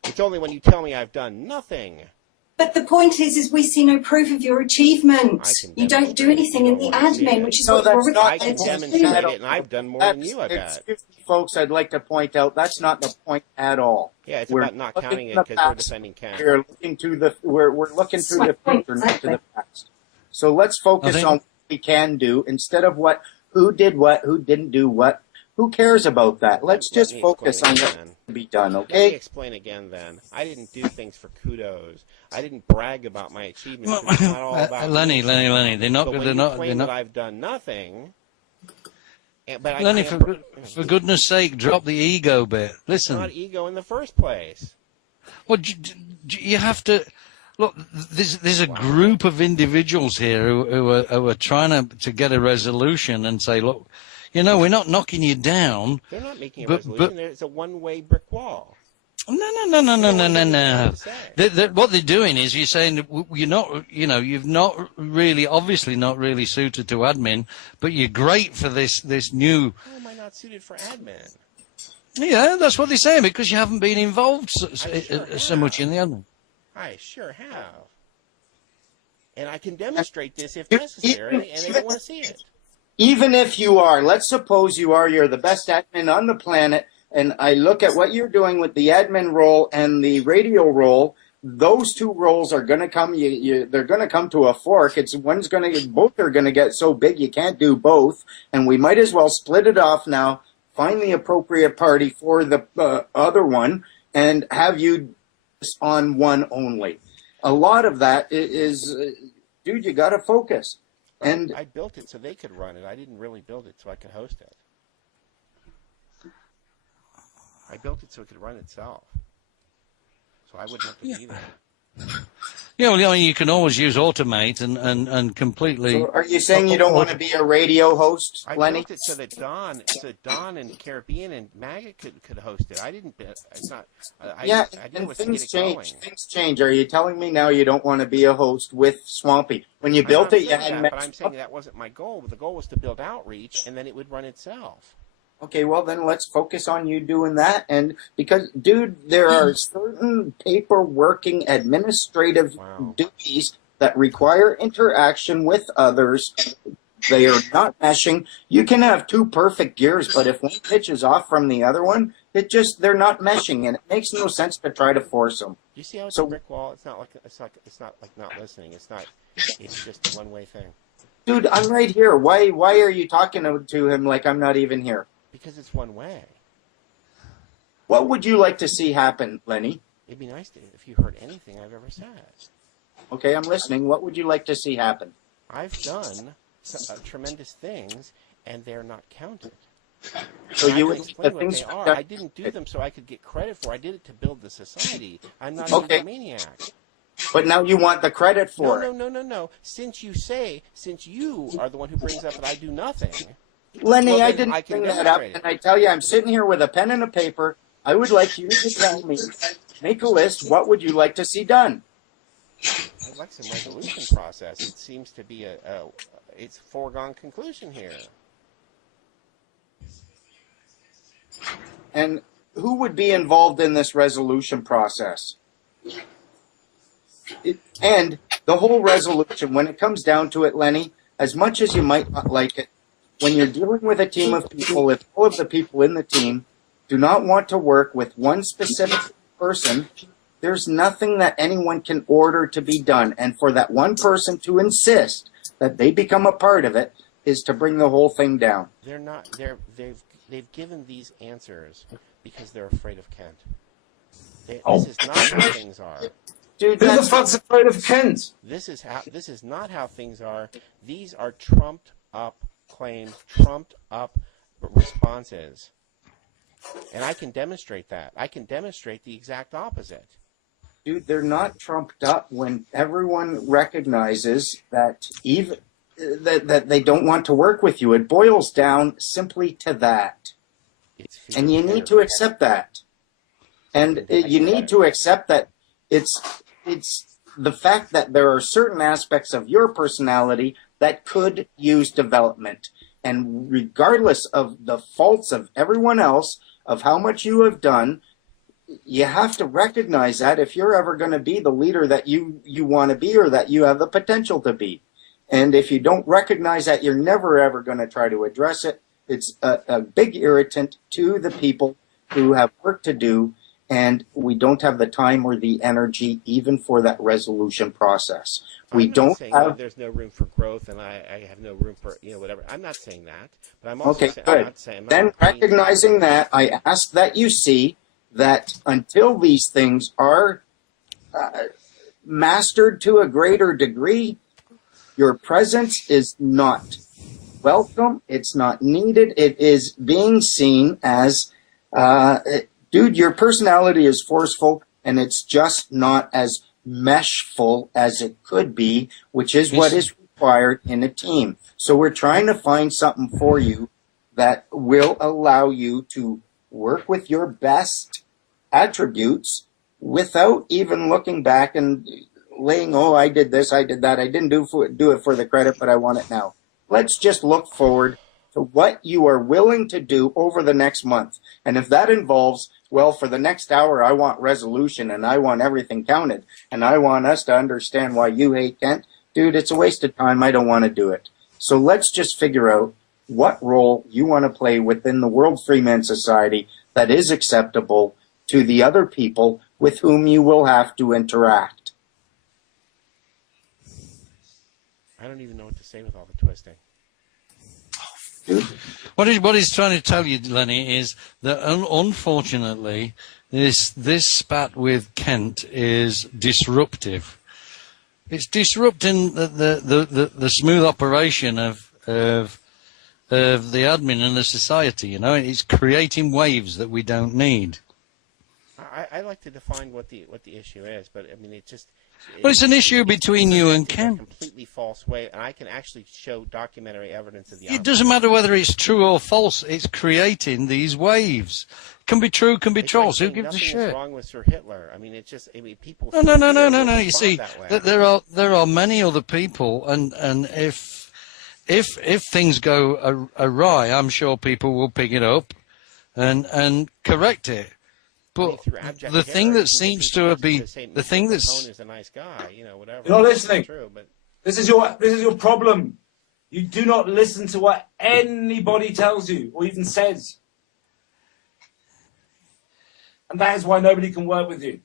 It's only when you tell me I've done nothing. But the point is we see no proof of your achievement. I can You don't do demonstrate it. anything You in don't the wanna see admin, it. which is No, what you're that's not I can required to demonstrate do. it, and I've done more than you, I bet. Excuse me, folks, I'd like to point out that's not the point at all. Yeah, it's We're about not looking counting in it the because we're past. defending count. We're looking to the we're looking to the future, not to the past. So let's focus on what we can do instead of who did what, who didn't do what. Who cares about that? Let's Let just me focus on explain what again. can be done, Let me okay? explain again then. I didn't do things for kudos. I didn't brag about my achievements. It's not all about Lenny. me. They're not. But when They're you not. claim They're that not. I've done nothing, but Lenny, for goodness sake, drop the ego bit. it's Listen. not ego in the first place. Well, you have to look. There's a group of individuals here who are trying to get a resolution and say, look, you know, we're not knocking you down. They're not making a But- resolution. It's a one-way brick wall. No. What they're doing is you're saying that you're not, you've not really, obviously not really suited to admin, but you're great for this new. How am I not suited for admin? Yeah, that's what they're saying because you haven't been involved sure so much in the admin. I sure have. And I can demonstrate this if necessary, and they don't want to see it. Even if you are, let's suppose you're the best admin on the planet, and I look at what you're doing with the admin role and the radio role. Those two roles are going to come. They're going to come to a fork. Both are going to get so big you can't do both, and we might as well split it off now. Find the appropriate party for the other one, and have you on one only. A lot of that is, dude, you got to focus. And I built it so they could run it. I didn't really build it so I could host it. I built it so it could run itself. So I wouldn't have to be there. Yeah, well, I mean, you can always use automate and completely. so are you saying you don't want to be a radio host, I Lenny? built it so that Don and Caribbean and Maggot could host it. I didn't. It's not. I did and was to things get it change. going. Things change. Are you telling me now you don't want to be a host with Swampy? When you built it, you had but I'm saying that wasn't my goal. The goal was to build outreach, and then it would run itself. Okay, well then let's focus on you doing that. And because, dude, there are certain paperworking administrative duties that require interaction with others. They are not meshing. You can have two perfect gears, but if one pitches off from the other one, they're not meshing, and it makes no sense to try to force them. You see how it's a brick wall? It's not like not listening. It's not. It's just a one-way thing. Dude, I'm right here. Why are you talking to him like I'm not even here? Because it's one way. What would you like to see happen, Lenny? It'd be nice if you heard anything I've ever said. Okay, I'm listening. What would you like to see happen? I've done tremendous things, and they're not counted. So I you can would explain the what things they are. I didn't do them so I could get credit for. I did it to build the society. I'm not a Okay. maniac. But now you want the credit for it. No. Since you are the one who brings up that I do nothing. Lenny, Well, I then I didn't can bring that up, demonstrate it. and I tell you, I'm sitting here with a pen and a paper. I would like you to tell me, make a list, what would you like to see done? I'd like some resolution process. It seems to be it's a foregone conclusion here. And who would be involved in this resolution process? And the whole resolution, when it comes down to it, Lenny, as much as you might not like it, when you're dealing with a team of people, if all of the people in the team do not want to work with one specific person, there's nothing that anyone can order to be done. And for that one person to insist that they become a part of it is to bring the whole thing down. They're not. They've given these answers because they're afraid of Kent. This is not how things are. Dude, Who the fuck's afraid of Kent? This is not how things are. These are trumped up claims, trumped up responses. And I can demonstrate that. I can demonstrate the exact opposite. Dude, they're not trumped up when everyone recognizes that even that they don't want to work with you. It boils down simply to that. And you need to accept that. And you need to accept that it's the fact that there are certain aspects of your personality that could use development. And regardless of the faults of everyone else, of how much you have done, you have to recognize that if you're ever going to be the leader that you want to be or that you have the potential to be. And if you don't recognize that, you're never ever going to try to address it. It's a big irritant to the people who have work to do, and we don't have the time or the energy even for that resolution process. We don't have. There's no room for growth, and I have no room for whatever. I'm not saying that, but I'm also Okay, good. Then recognizing that, I ask that you see that until these things are mastered to a greater degree, your presence is not welcome. It's not needed. It is being seen as, dude, your personality is forceful, and it's just not as meshful as it could be, which is what is required in a team. So we're trying to find something for you that will allow you to work with your best attributes without even looking back and laying, oh, I did this, I did that, I didn't do it for the credit, but I want it now. Let's just look forward to what you are willing to do over the next month. And if that involves, well, for the next hour, I want resolution and I want everything counted and I want us to understand why you hate Kent, dude, it's a waste of time. I don't want to do it. So let's just figure out what role you want to play within the World Freeman Society that is acceptable to the other people with whom you will have to interact. I don't even know what to say with all the twisting. What he's trying to tell you, Lenny, is that unfortunately this spat with Kent is disruptive. It's disrupting the smooth operation of the admin and the society. You know, it's creating waves that we don't need. I like to define what the issue is, but I mean it just. Well, it's an issue between you and Kent. A completely false way, and I can actually show documentary evidence of the opposite. It doesn't matter whether it's true or false. It's creating these waves. Can be true, can be false. Who gives a shit? Nothing is wrong with Sir Hitler. I mean, it's just people. No. You see, there are many other people, and if things go awry, I'm sure people will pick it up and correct it. But the thing that seems to have been the thing that's is a nice guy, whatever. You're not listening. True, but This is your problem. You do not listen to what anybody tells you or even says, and that is why nobody can work with you.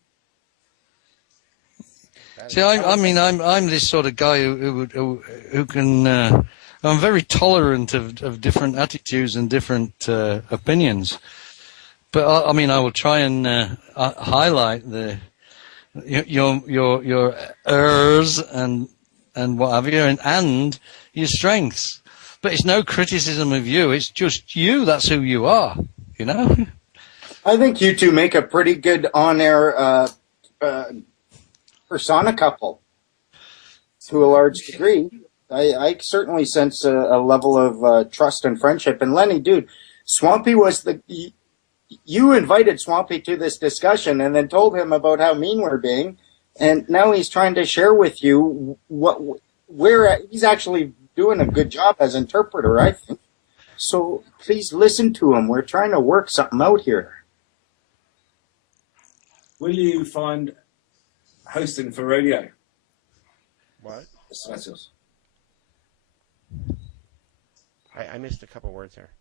See, I'm this sort of guy who can. I'm very tolerant of different attitudes and different opinions. But I will try and highlight your errors and what have you, and your strengths. but it's no criticism of you. It's just you. That's who you are, you know? I think you two make a pretty good on-air persona couple to a large degree. I certainly sense a level of trust and friendship. And Lenny, dude, Swampy was you invited Swampy to this discussion and then told him about how mean we're being. And now he's trying to share with you where he's actually doing a good job as interpreter, I think. So please listen to him. We're trying to work something out here. Will you find hosting for radio? What? Gracias. I missed a couple words there.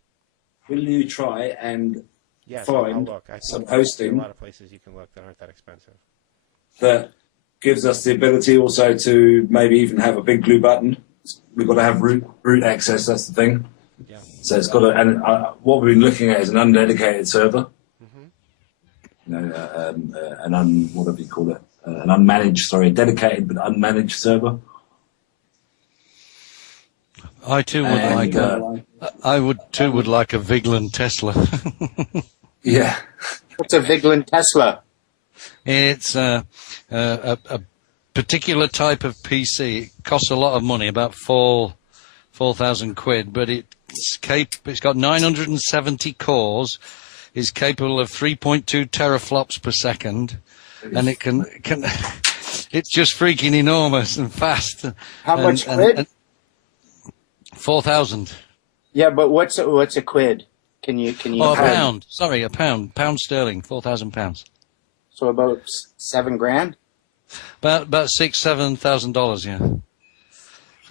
Will you try and Yes, find I'll look. some There are hosting a lot of places you can look that aren't that expensive. that gives us the ability also to maybe even have a big blue button? We've got to have root access, that's the thing. Yeah. So it's got to, and what we've been looking at is an undedicated server. Mm-hmm. You know, what do we call it? An unmanaged, dedicated but unmanaged server. I too would would like a Vigeland Tesla. Yeah. What's a Vigeland Tesla? It's a particular type of PC. It costs a lot of money, about 4,000 quid, but it's got 970 cores. Is capable of 3.2 teraflops per second, and it can it's just freaking enormous and fast. How much quid? 4,000. Yeah, but what's a quid? Can you? Oh, a pound. Sorry, a pound. Pound sterling. 4,000 pounds. So about $7,000. About $6,000-7,000. Yeah.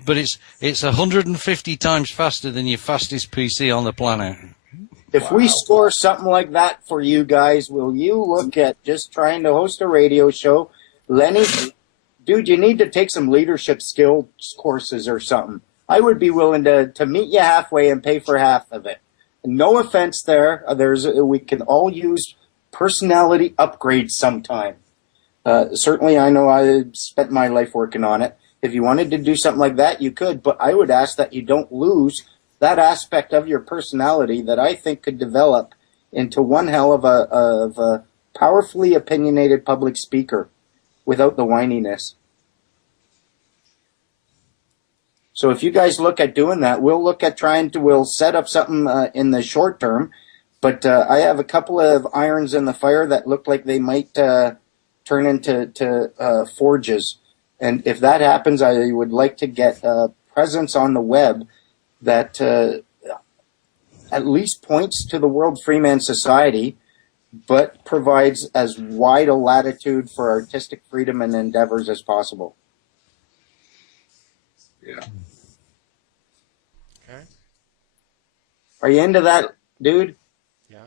But it's 150 times faster than your fastest PC on the planet. If we score something like that for you guys, will you look at just trying to host a radio show? Lenny, dude, you need to take some leadership skills courses or something. I would be willing to meet you halfway and pay for half of it. No offense there. We can all use personality upgrades sometime. Certainly, I know I spent my life working on it. If you wanted to do something like that, you could, but I would ask that you don't lose that aspect of your personality that I think could develop into one hell of a powerfully opinionated public speaker without the whininess. So if you guys look at doing that, we'll look at we'll set up something in the short term, but I have a couple of irons in the fire that look like they might turn into forges. And if that happens, I would like to get a presence on the web that at least points to the World Freeman Society, but provides as wide a latitude for artistic freedom and endeavors as possible. Yeah. Okay. Are you into that, dude? Yeah.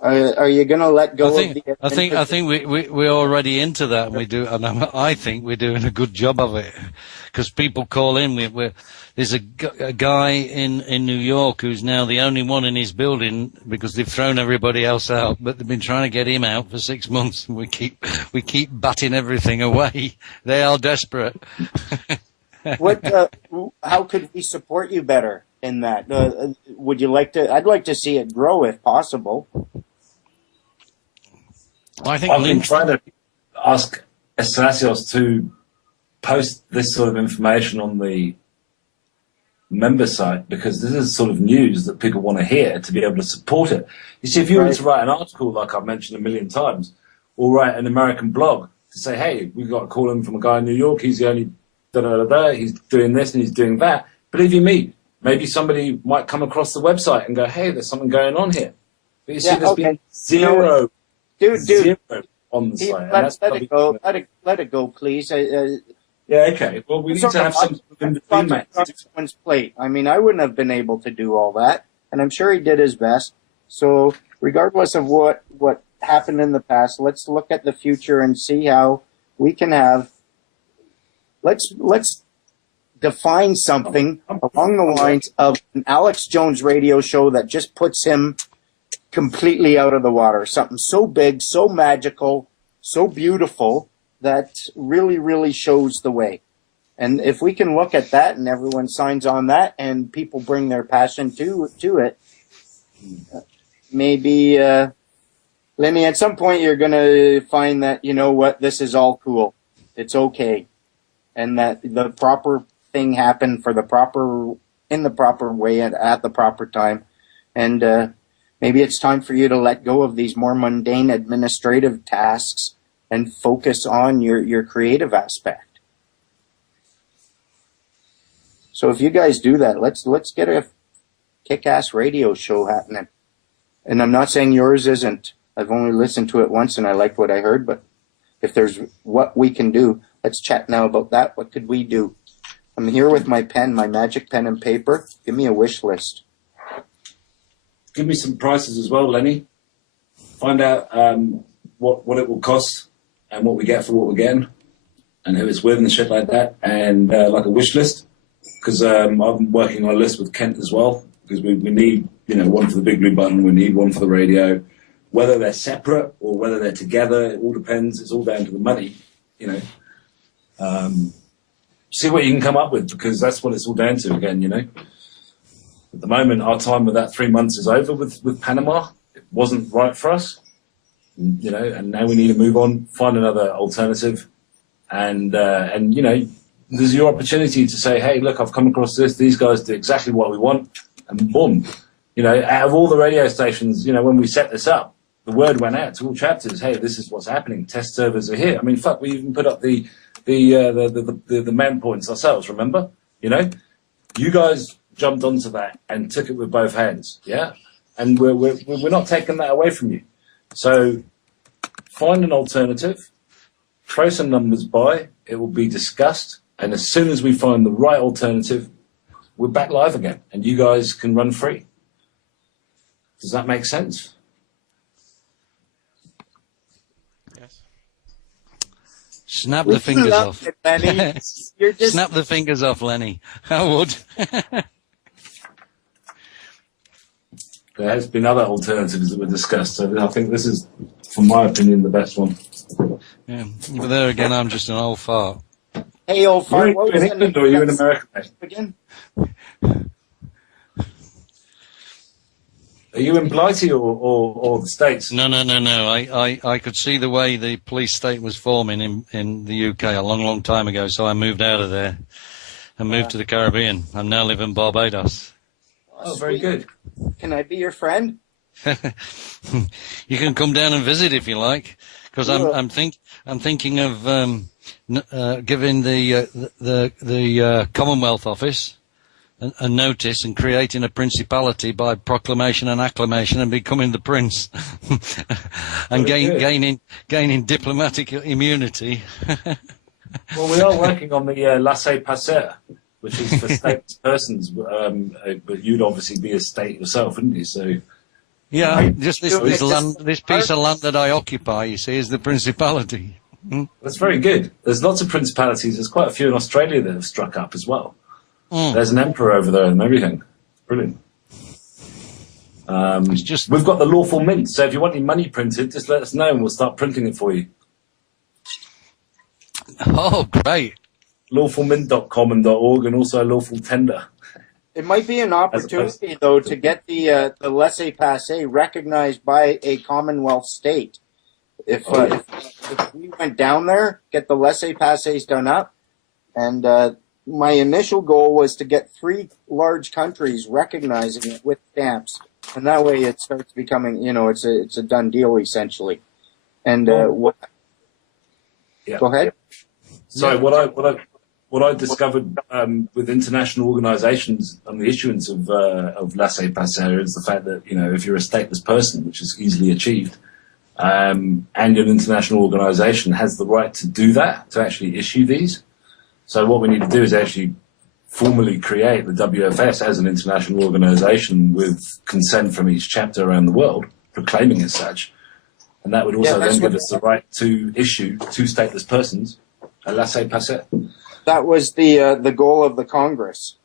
Are you going to let go I think we're already into that, and we do, and I think we're doing a good job of it, because people call in. There's a guy in New York who's now the only one in his building because they've thrown everybody else out, but they've been trying to get him out for 6 months, and we keep batting everything away. They are desperate. How could we support you better in that? Would you like to? I'd like to see it grow if possible. I think I've been trying to ask Estasios to post this sort of information on the member site, because this is sort of news that people want to hear to be able to support it. You see, if you were to write an article, like I've mentioned a million times, or write an American blog to say, hey, we've got a call in from a guy in New York, he's the only da-da-da-da, he's doing this and he's doing that. Believe you me, maybe somebody might come across the website and go, hey, there's something going on here. But you see, there's been zero on the site. Let it go, please. Yeah, okay. Well, we need to have some in between one's plate. I mean, I wouldn't have been able to do all that, and I'm sure he did his best. So, regardless of what happened in the past, let's look at the future and see how we can have. Let's define something along the lines of an Alex Jones radio show that just puts him completely out of the water. Something so big, so magical, so beautiful that really, really shows the way. And if we can look at that and everyone signs on that and people bring their passion to it, maybe, Lenny, at some point you're going to find that, you know what, this is all cool. It's okay. And that the proper thing happened in the proper way and at the proper time. And maybe it's time for you to let go of these more mundane administrative tasks and focus on your creative aspect. So if you guys do that, let's get a kick-ass radio show happening. And I'm not saying yours isn't. I've only listened to it once and I liked what I heard, but if there's what we can do, let's chat now about that. What could we do? I'm here with my pen, my magic pen and paper. Give me a wish list. Give me some prices as well, Lenny. Find out what it will cost and what we get for what we're getting and who it's with and shit like that, and like a wish list. Because I'm working on a list with Kent as well, because we need, one for the Big Blue Button, we need one for the radio. Whether they're separate or whether they're together, it all depends. It's all down to the money, See what you can come up with, because that's what it's all down to again, At the moment, our time with that 3 months is over with Panama. It wasn't right for us, and now we need to move on, find another alternative, and there's your opportunity to say, hey, look, I've come across this. These guys do exactly what we want, and boom. Out of all the radio stations, when we set this up, the word went out to all chapters. Hey, this is what's happening. Test servers are here. I mean, fuck, we even put up the man points ourselves. Remember, you guys jumped onto that and took it with both hands. Yeah, and we're not taking that away from you. So find an alternative, throw some numbers by. It will be discussed. And as soon as we find the right alternative, we're back live again, and you guys can run free. Does that make sense? Yes. Snap the fingers off. It, Lenny. You're just... Snap the fingers off, Lenny. I would. There has been other alternatives that were discussed, so I think this is, from my opinion, the best one. Yeah, but there again, I'm just an old fart. Hey, old fart. Are you in England or are you in America, mate? Again? Are you in Blighty or the States? No. I could see the way the police state was forming in the UK a long time ago, so I moved out of there and moved to the Caribbean. I now live in Barbados. Oh, very good. Can I be your friend? You can come down and visit if you like, because I'm thinking of giving the Commonwealth Office a notice and creating a principality by proclamation and acclamation and becoming the prince and gaining diplomatic immunity. Well, we are working on the laissez-passer, which is for stateless persons, but you'd obviously be a state yourself, wouldn't you? So yeah, just this land, this piece of land that I occupy, you see, is the principality. That's very good. There's lots of principalities. There's quite a few in Australia that have struck up as well. There's an emperor over there and everything. Brilliant. We've got the lawful mint, so if you want your money printed, just let us know and we'll start printing it for you. Oh, great. Lawfulmint.com and .org, and also lawful tender. It might be an opportunity, though, to get the laissez-passer recognized by a Commonwealth state. If we went down there, get the laissez-passers done up, and my initial goal was to get 3 large countries recognizing it with stamps, and that way it starts becoming, it's a done deal essentially. And Go ahead. So what I discovered with international organisations on the issuance of laissez-passer is the fact that if you're a stateless person, which is easily achieved, and an international organisation has the right to do that, to actually issue these. So what we need to do is actually formally create the WFS as an international organisation with consent from each chapter around the world, proclaiming as such. And that would also then give us the right to issue to stateless persons a laissez-passer. That was the goal of the Congress.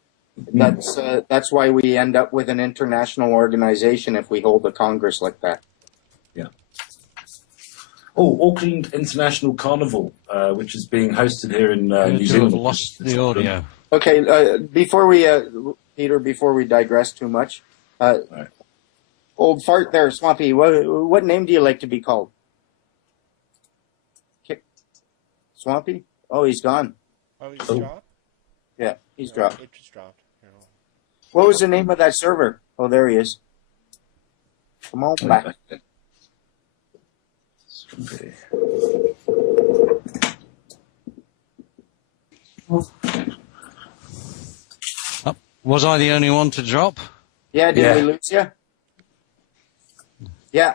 That's why we end up with an international organization if we hold a Congress like that. Yeah. Oh, Auckland International Carnival, which is being hosted here in New We've Zealand. lost the audio. Okay, before we, Peter, before we digress too much, Right. old fart there, Swampy, what name do you like to be called? Swampy? Oh, he's gone. Oh, he's dropped? Yeah, he's dropped. It just dropped. You know. What was the name of that server? Oh, there he is. Come on back. Was I the only one to drop? Yeah, did we lose you? Yeah.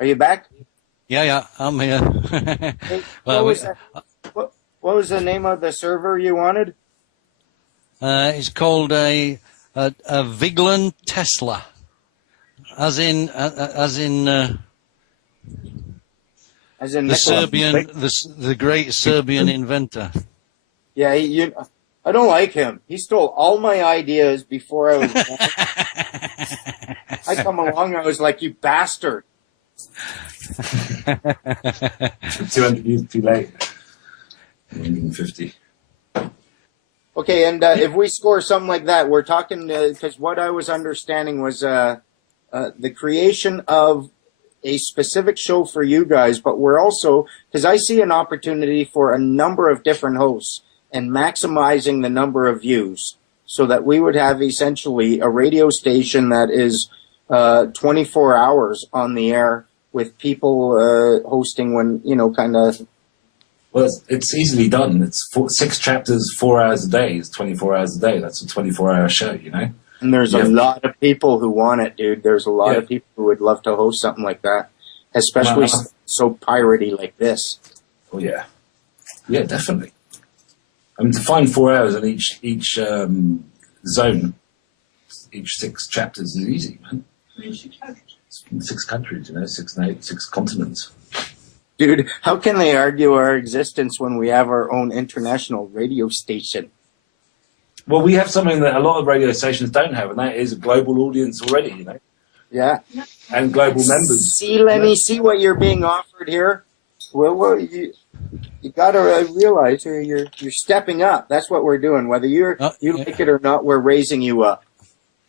Are you back? Yeah, I'm here. Hey, Well, what was the name of the server you wanted? it's called a Vigeland Tesla, as in the Nicholas. Serbian, the great Serbian inventor. Yeah, I don't like him. He stole all my ideas before I was born. I come along, I was like, you bastard. 200 years too late. 150. Okay, and if we score something like that, we're talking, because what I was understanding was the creation of a specific show for you guys, but we're also, because I see an opportunity for a number of different hosts and maximizing the number of views so that we would have essentially a radio station that is 24 hours on the air with people hosting when, kind of. Well, it's easily done. It's 6 chapters, 4 hours a day. It's 24 hours a day. That's a 24-hour show, you know? And there's a lot of people who want it, dude. There's a lot of people who would love to host something like that, especially so piratey like this. Oh, yeah. Yeah, definitely. I mean, to find 4 hours in each zone, each 6 chapters is easy, man. It's in 6 countries, 6 continents. Dude, how can they argue our existence when we have our own international radio station? Well, we have something that a lot of radio stations don't have, and that is a global audience already, Yeah. and global members. See, Lenny, see what you're being offered here? Well, you got to realize you're stepping up. That's what we're doing. Whether you like it or not, we're raising you up.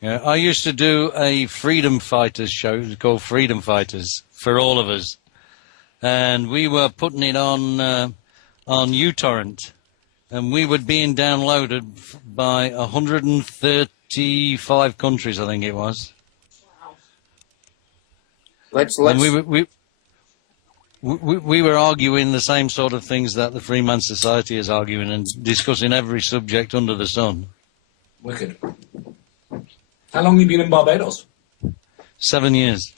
Yeah, I used to do a Freedom Fighters show. It was called Freedom Fighters for all of us, and we were putting it on uTorrent, and we were being downloaded by 135 countries, I think it was. Wow. And we were arguing the same sort of things that the Freeman Society is arguing and discussing every subject under the sun. Wicked. How long have you been in Barbados? 7 years.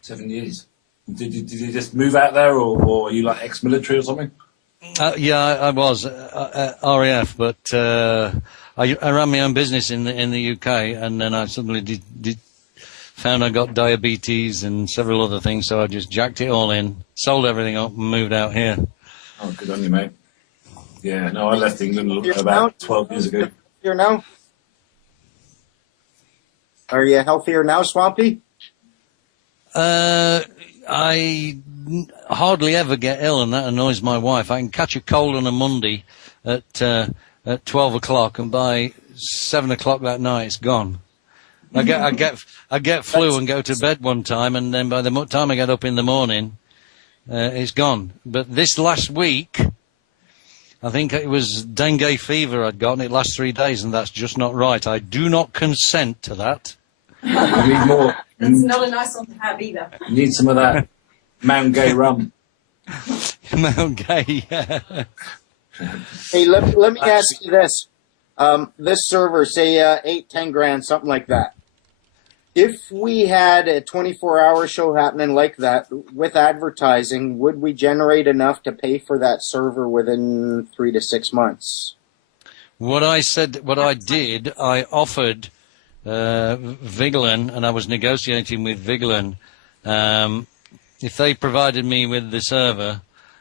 7 years. Did you just move out there, or are you like ex-military or something? Yeah, I was RAF, but I ran my own business in the UK, and then I suddenly found I got diabetes and several other things, so I just jacked it all in, sold everything up, and moved out here. Oh, good on you, mate. Yeah, no, I left England about 12 years ago. Here now? Are you healthier now, Swampy? I hardly ever get ill, and that annoys my wife. I can catch a cold on a Monday at 12 o'clock, and by 7 o'clock that night, it's gone. I get flu and go to bed one time, and then by the time I get up in the morning, it's gone. But this last week, I think it was dengue fever I'd got, and it lasts 3 days, and that's just not right. I do not consent to that. You need more. That's not a nice one to have either. You need some of that Mount Gay rum. Mount Gay, yeah. Hey, let me ask you this. This server, say 8-10 grand, something like that. If we had a 24-hour show happening like that with advertising, would we generate enough to pay for that server within 3 to 6 months? What I did, I offered Vigeland, and I was negotiating with Vigeland. If they provided me with the server,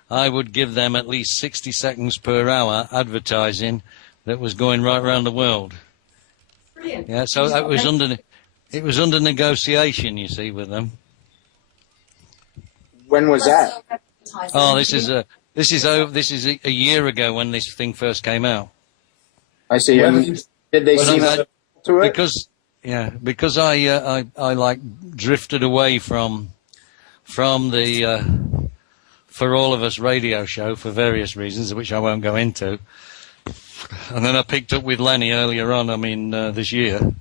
I would give them at least 60 seconds per hour advertising that was going right around the world. Brilliant. Yeah, so it was under negotiation, you see, with them. When was that? Oh, this is a year ago when this thing first came out. I see. Did they seem to it? Because I like drifted away from the For All of Us radio show for various reasons, which I won't go into. And then I picked up with Lenny earlier on. I mean, this year.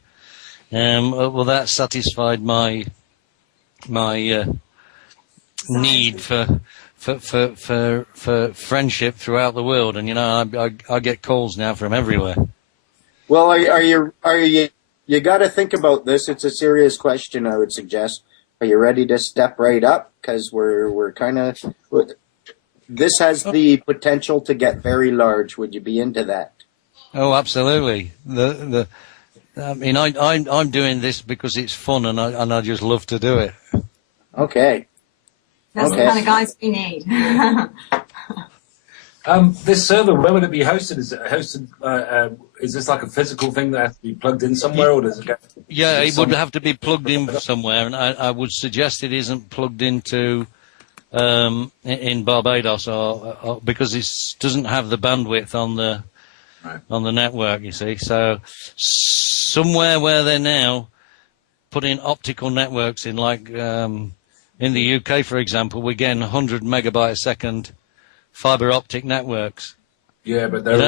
Well, that satisfied my need for friendship throughout the world, and I get calls now from everywhere. Well, you got to think about this. It's a serious question, I would suggest. Are you ready to step right up? Because we're kind of, this has the potential to get very large. Would you be into that? Oh, absolutely. I mean, I'm doing this because it's fun, and I just love to do it. Okay. That's the kind of guys we need. This server, where would it be hosted? Is it hosted? Is this like a physical thing that has to be plugged in somewhere, or does it get? Yeah, it would have to be plugged in somewhere, and I would suggest it isn't plugged into in Barbados, or because it doesn't have the bandwidth on the network. You see, so somewhere where they're now putting optical networks in, like in the UK, for example, we're getting 100 megabyte a second fiber optic networks. Yeah, but they've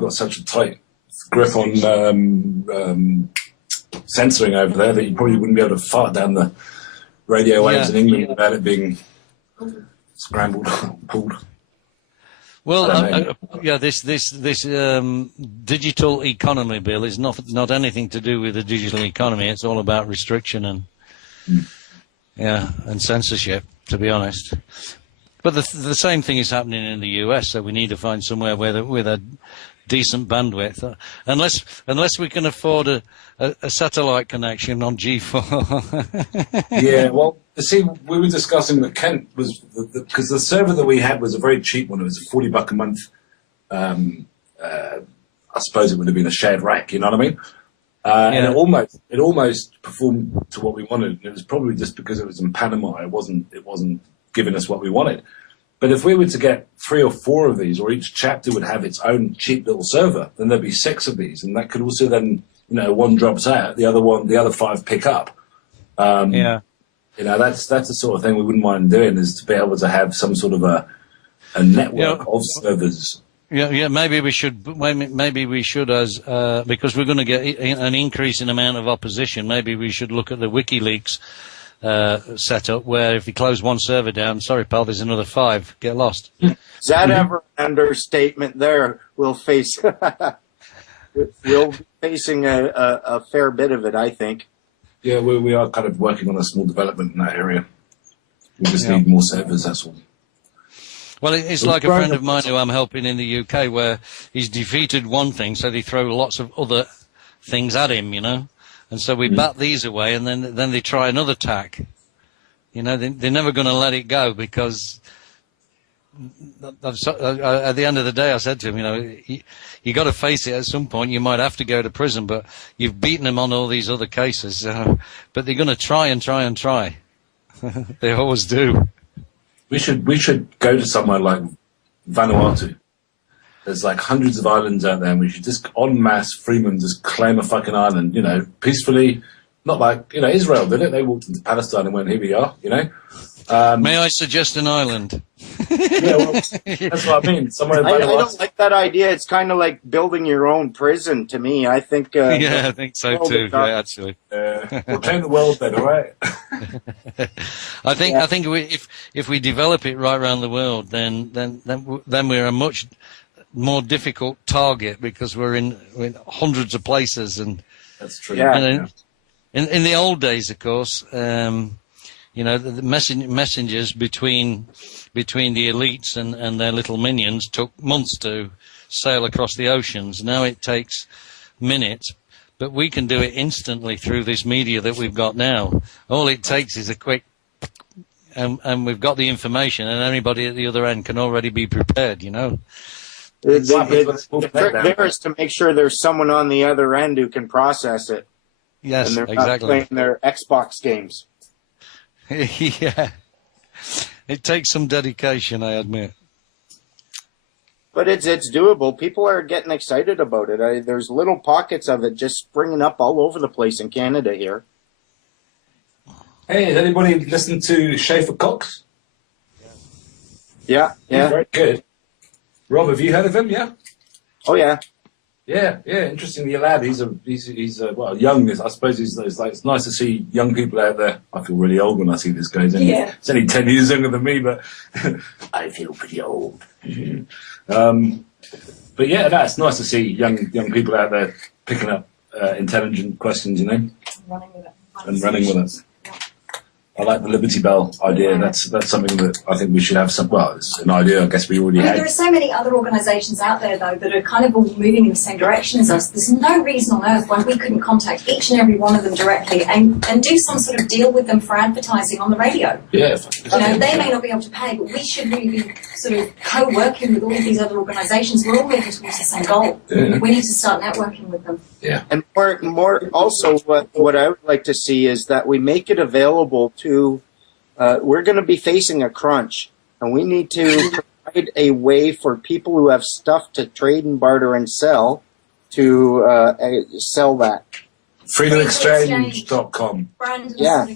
got such a tight grip on censoring over there that you probably wouldn't be able to fart down the radio waves in England without it being scrambled, pulled. Well, this digital economy bill is not anything to do with the digital economy. It's all about restriction and censorship, to be honest. But the same thing is happening in the US, so we need to find somewhere with a decent bandwidth, unless we can afford a satellite connection on G4. Yeah, well, see, we were discussing that Kent was, because the server that we had was a very cheap one. It was $40 a month. I suppose it would have been a shared rack, you know what I mean? And it almost performed to what we wanted. And it was probably just because it was in Panama. It wasn't giving us what we wanted. But if we were to get 3 or 4 of these, or each chapter would have its own cheap little server, then there'd be 6 of these, and that could also then, one drops out, the other 5 pick up. That's the sort of thing we wouldn't mind doing, is to be able to have some sort of a network of servers. Yeah, maybe we should, as because we're going to get an increase in amount of opposition. Maybe we should look at the WikiLeaks setup, where if you close one server down, sorry pal, there's another 5. Get lost. Is that ever an understatement? There, we'll be facing a fair bit of it, I think. Yeah, we are kind of working on a small development in that area. We just need more servers, that's all. Well, it's like a friend of mine who I'm helping in the UK, where he's defeated one thing, so they throw lots of other things at him, And so we bat these away, and then they try another tack. They're never going to let it go, because at the end of the day, I said to him, you got to face it at some point. You might have to go to prison, but you've beaten them on all these other cases. But they're going to try and try and try. They always do. We should go to somewhere like Vanuatu. There's like hundreds of islands out there, and we should just en masse Freeman just claim a fucking island, peacefully. Not like, Israel did it. They walked into Palestine and went, here we are, May I suggest an island? Yeah, well, that's what I mean. Somewhere in Vanuatu. I don't like that idea. It's kind of like building your own prison to me. I think. I think so too. Yeah, actually. We'll change the world then, all right? I think if we develop it right around the world, then we're a much more difficult target, because we're in hundreds of places. And that's true. Yeah. In the old days, of course, the messengers between the elites and their little minions took months to sail across the oceans. Now it takes minutes, but we can do it instantly through this media that we've got now. All it takes is a quick, and we've got the information, and anybody at the other end can already be prepared, The trick there is to make sure there's someone on the other end who can process it. Yes, and they're exactly. not playing their Xbox games. Yeah. It takes some dedication, I admit. But it's doable. People are getting excited about it. There's little pockets of it just springing up all over the place in Canada here. Hey, has anybody listened to Schaefer Cox? Yeah. Very good. Rob, have you heard of him? Yeah. Oh yeah. Yeah. Interesting, the lad. He's well, young. I suppose he's like, it's nice to see young people out there. I feel really old when I see this guy. He's only 10 years younger than me, but I feel pretty old. But yeah, that's nice to see young people out there picking up intelligent questions, Running with it. and running with it. I like the Liberty Bell idea. That's something that I think we should have some. Well, it's an idea I guess we already had. There are so many other organisations out there, though, that are kind of all moving in the same direction as us. There's no reason on earth why we couldn't contact each and every one of them directly and do some sort of deal with them for advertising on the radio. Yeah. They may not be able to pay, but we should really be sort of co-working with all of these other organisations. We're all moving towards the same goal. Yeah. We need to start networking with them. Yeah. And more also, what I would like to see is that we make it available to. We're going to be facing a crunch, and we need to provide a way for people who have stuff to trade and barter and sell to sell that. FreedomExchange.com. Brandon, Yeah.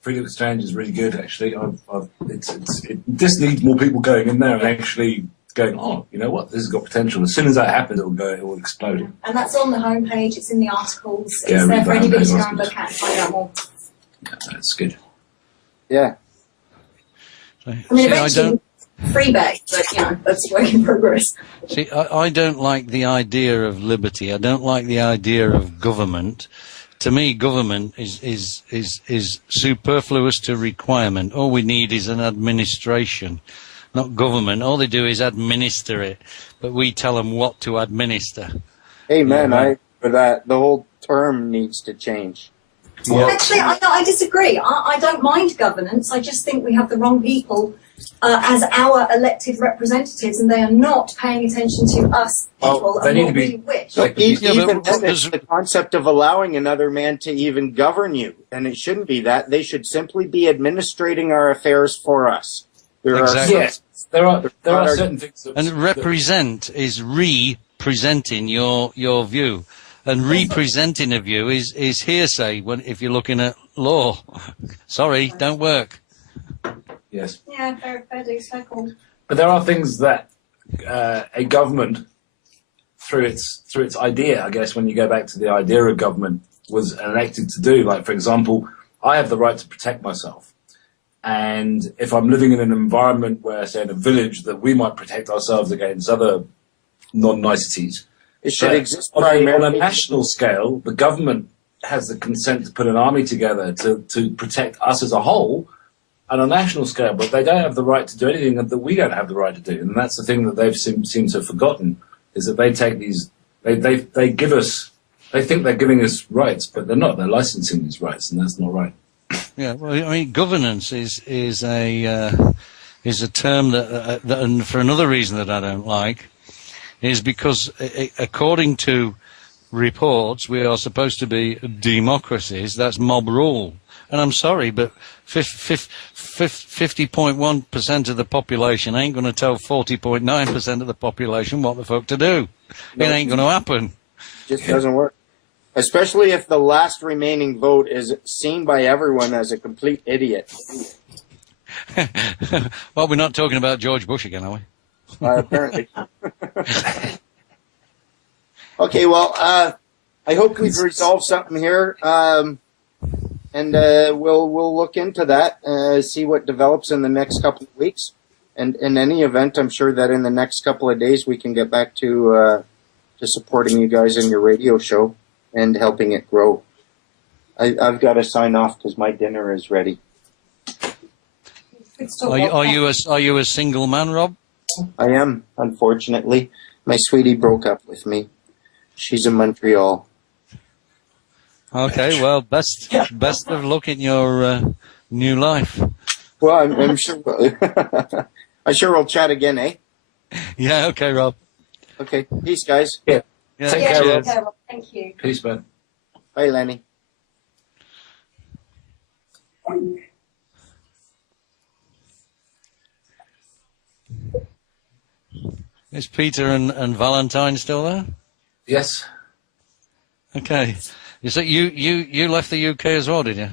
Freedom Exchange is really good, actually. It just needs more people going in there and actually going, oh, you know what, this has got potential. As soon as that happens, it will explode. And that's on the homepage. It's in the articles. Yeah, It's there for read anybody that. to go and look at and find out more. Yeah, that's good. Yeah. I mean, eventually, freebase, but that's a work in progress. See, I don't like the idea of liberty. I don't like the idea of government. To me, government is superfluous to requirement. All we need is an administration, not government. All they do is administer it, but we tell them what to administer. Amen. For that, the whole term needs to change. Well, actually, I disagree. I don't mind governance. I just think we have the wrong people as our elected representatives, and they are not paying attention to us people and what we wish. Even then, it's the concept of allowing another man to even govern you, and it shouldn't be that. They should simply be administrating our affairs for us. There are certain things. And represent is representing your view. And representing a view is hearsay if you're looking at law. Sorry, don't work. Yes. Yeah, fair dues, fair call. But there are things that a government, through its idea, I guess, when you go back to the idea of government, was elected to do. Like, for example, I have the right to protect myself. And if I'm living in an environment where, say, in a village, that we might protect ourselves against other non-niceties. It should exist on primarily. A national scale, the government has the consent to put an army together to protect us as a whole on a national scale, but they don't have the right to do anything that we don't have the right to do. And that's the thing that they've seemed to have forgotten, is that they take these, they give us, they think they're giving us rights, but they're not. They're licensing these rights, and that's not right. Yeah, well, I mean, governance is a term that, and for another reason that I don't like, is because according to reports, we are supposed to be democracies. That's mob rule. And I'm sorry, but 50.1% of the population ain't going to tell 40.9% of the population what the fuck to do. It ain't going to happen. It just doesn't work. Especially if the last remaining vote is seen by everyone as a complete idiot. Well, we're not talking about George Bush again, are we? Apparently. Okay, well, I hope we've resolved something here, and we'll look into that, see what develops in the next couple of weeks. And in any event, I'm sure that in the next couple of days we can get back to supporting you guys in your radio show and helping it grow. I've got to sign off because my dinner is ready. Are you a single man, Rob? I am, unfortunately. My sweetie broke up with me. She's in Montreal. Okay, well, best of luck in your new life. Well, I'm sure. I'm sure we'll chat again, eh? Yeah. Okay, Rob. Okay. Peace, guys. Yeah. Take care, Rob. Thank you. Peace, man. Bye, Lenny. Is Peter and Valentine still there? Yes. Okay. So you left the UK as well, did you?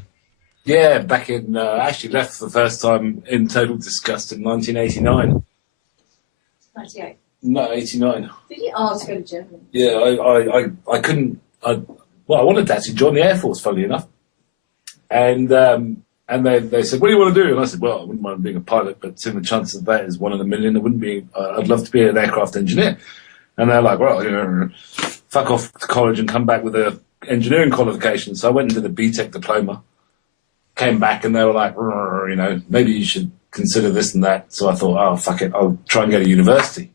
Yeah, back in, actually left for the first time in total disgust in 1989. 98. No, 89. Did you? Oh, to go to Germany. Yeah, I couldn't, I wanted to actually join the Air Force, funnily enough. And they said, what do you want to do? And I said, well, I wouldn't mind being a pilot, but seeing the chances of that is 1 in a million. It wouldn't be, I'd love to be an aircraft engineer. And they're like, well, fuck off to college and come back with a engineering qualification. So I went and did a BTEC diploma, came back, and they were like, maybe you should consider this and that. So I thought, oh, fuck it, I'll try and go to university.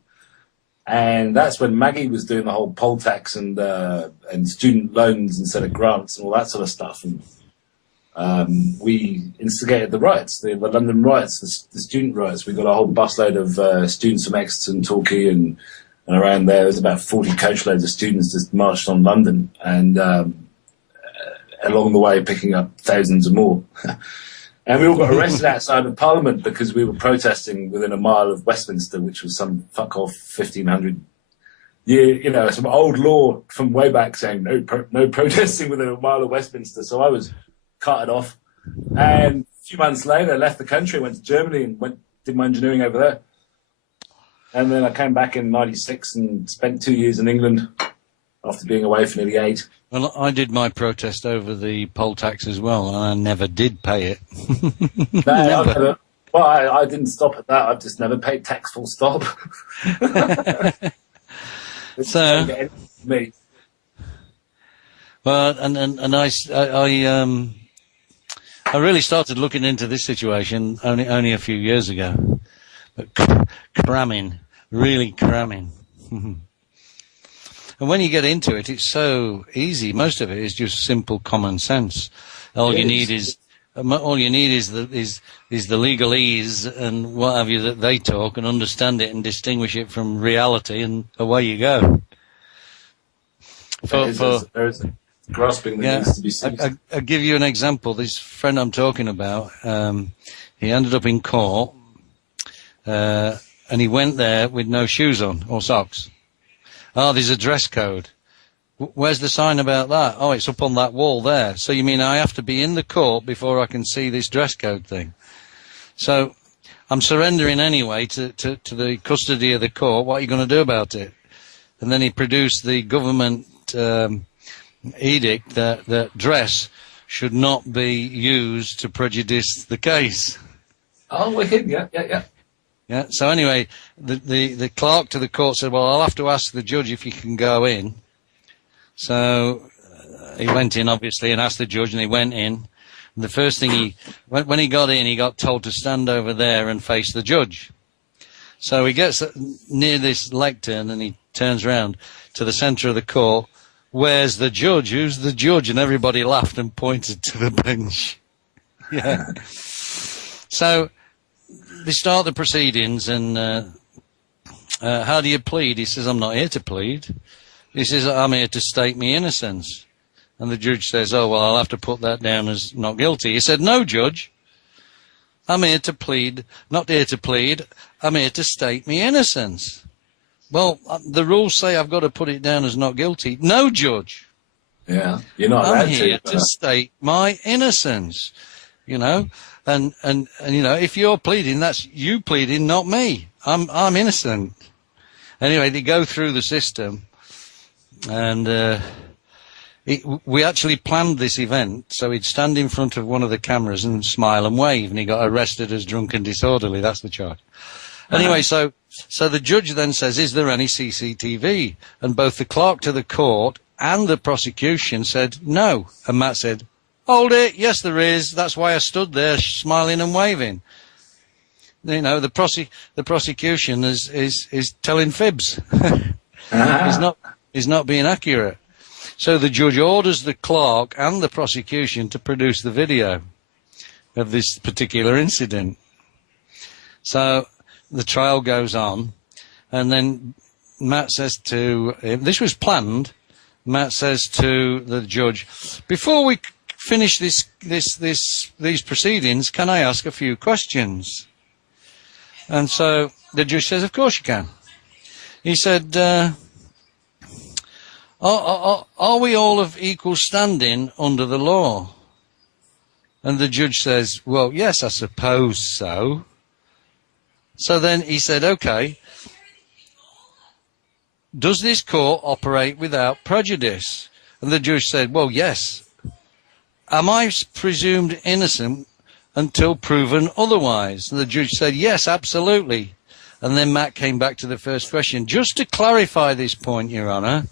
And that's when Maggie was doing the whole poll tax and student loans instead of grants and all that sort of stuff. And we instigated the riots, the London riots, the student riots. We got a whole busload of students from Exeter and Torquay and around there. There was about 40 coachloads of students just marched on London, and along the way picking up thousands of more. And we all got arrested outside of Parliament because we were protesting within a mile of Westminster, which was some fuck off 1500 year, some old law from way back saying no protesting within a mile of Westminster. So I was carted off, and a few months later left the country, went to Germany and did my engineering over there. And then I came back in 96 and spent 2 years in England after being away for nearly 8. Well, I did my protest over the poll tax as well, and I never did pay it. I didn't stop at that. I've just never paid tax, full stop. So, me. well, and I really started looking into this situation only a few years ago. But really cramming. And when you get into it, it's so easy. Most of it is just simple common sense. All you need is the legalese and what have you that they talk, and understand it and distinguish it from reality, and away you go. There's grasping that needs to be seen. I'll give you an example. This friend I'm talking about, he ended up in court, and he went there with no shoes on or socks. Oh, there's a dress code. Where's the sign about that? Oh, it's up on that wall there. So you mean I have to be in the court before I can see this dress code thing? So I'm surrendering anyway to the custody of the court. What are you going to do about it? And then he produced the government edict that dress should not be used to prejudice the case. Oh, wicked, yeah. Yeah. So anyway, the clerk to the court said, well, I'll have to ask the judge if he can go in. So he went in, obviously, and asked the judge, and he went in. And the first thing when he got in, he got told to stand over there and face the judge. So he gets near this lectern, and he turns round to the centre of the court. Where's the judge? Who's the judge? And everybody laughed and pointed to the bench. Yeah. So they start the proceedings, and how do you plead? He says, I'm not here to plead. He says, I'm here to state my innocence. And the judge says, oh, well, I'll have to put that down as not guilty. He said, no, judge, I'm here to plead, not here to plead, I'm here to state my innocence. Well, the rules say I've got to put it down as not guilty. No, judge. Yeah, you're not allowed I'm here to state my innocence, And if you're pleading, that's you pleading, not me. I'm innocent. Anyway, they go through the system, and we actually planned this event so he'd stand in front of one of the cameras and smile and wave, and he got arrested as drunk and disorderly. That's the charge. Anyway, so the judge then says, is there any CCTV? And both the clerk to the court and the prosecution said no. And Matt said, hold it, yes there is. That's why I stood there smiling and waving. The prosecution is telling fibs. He's not being accurate. So the judge orders the clerk and the prosecution to produce the video of this particular incident. So the trial goes on, and then Matt says to him, this was planned, Matt says to the judge, before we finish these proceedings, can I ask a few questions? And so the judge says, of course you can. He said, are we all of equal standing under the law? And the judge says, well, yes, I suppose so. So then he said, okay, does this court operate without prejudice? And the judge said, well, yes. Am I presumed innocent until proven otherwise? And the judge said, yes, absolutely. And then Matt came back to the first question. Just to clarify this point, Your Honour,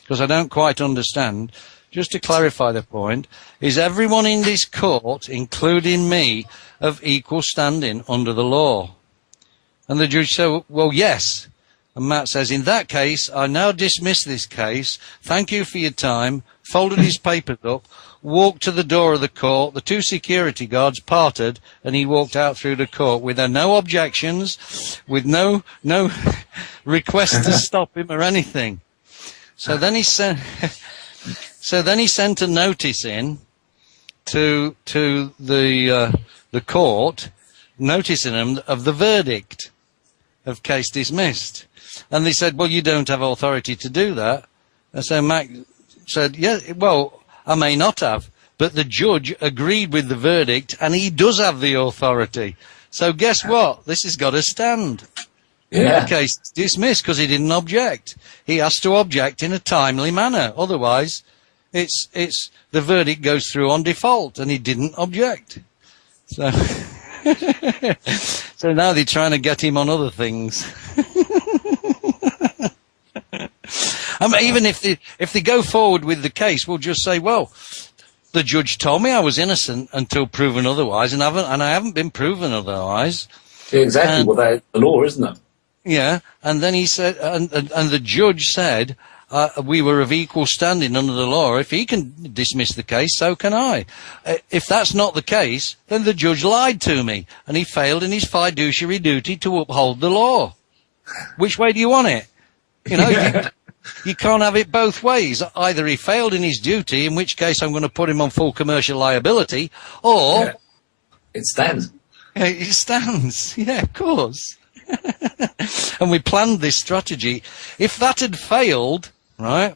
because I don't quite understand, just to clarify the point, is everyone in this court, including me, of equal standing under the law? And the judge said, well, yes. And Matt says, in that case, I now dismiss this case. Thank you for your time. Folded his papers up, walked to the door of the court. The two security guards parted, and he walked out through the court with no objections, with no request to stop him or anything. So then he sent a notice in to the court, noticing them of the verdict of case dismissed. And they said, well, you don't have authority to do that. And so Mac said, yeah, well, I may not have, but the judge agreed with the verdict and he does have the authority. So guess what? This has got to stand. Yeah. The case is dismissed because he didn't object. He has to object in a timely manner. Otherwise, it's the verdict goes through on default, and he didn't object. So, so now they're trying to get him on other things. I mean, even if they go forward with the case, we'll just say, well, the judge told me I was innocent until proven otherwise, and I haven't been proven otherwise. Yeah, exactly. Well, that's the law, isn't it? Yeah, and then he said, and the judge said, we were of equal standing under the law. If he can dismiss the case, so can I. If that's not the case, then the judge lied to me, and he failed in his fiduciary duty to uphold the law. Which way do you want it? You know, you can't have it both ways. Either he failed in his duty, in which case I'm going to put him on full commercial liability, or... Yeah. It stands. It stands, yeah, of course. And we planned this strategy. If that had failed, right,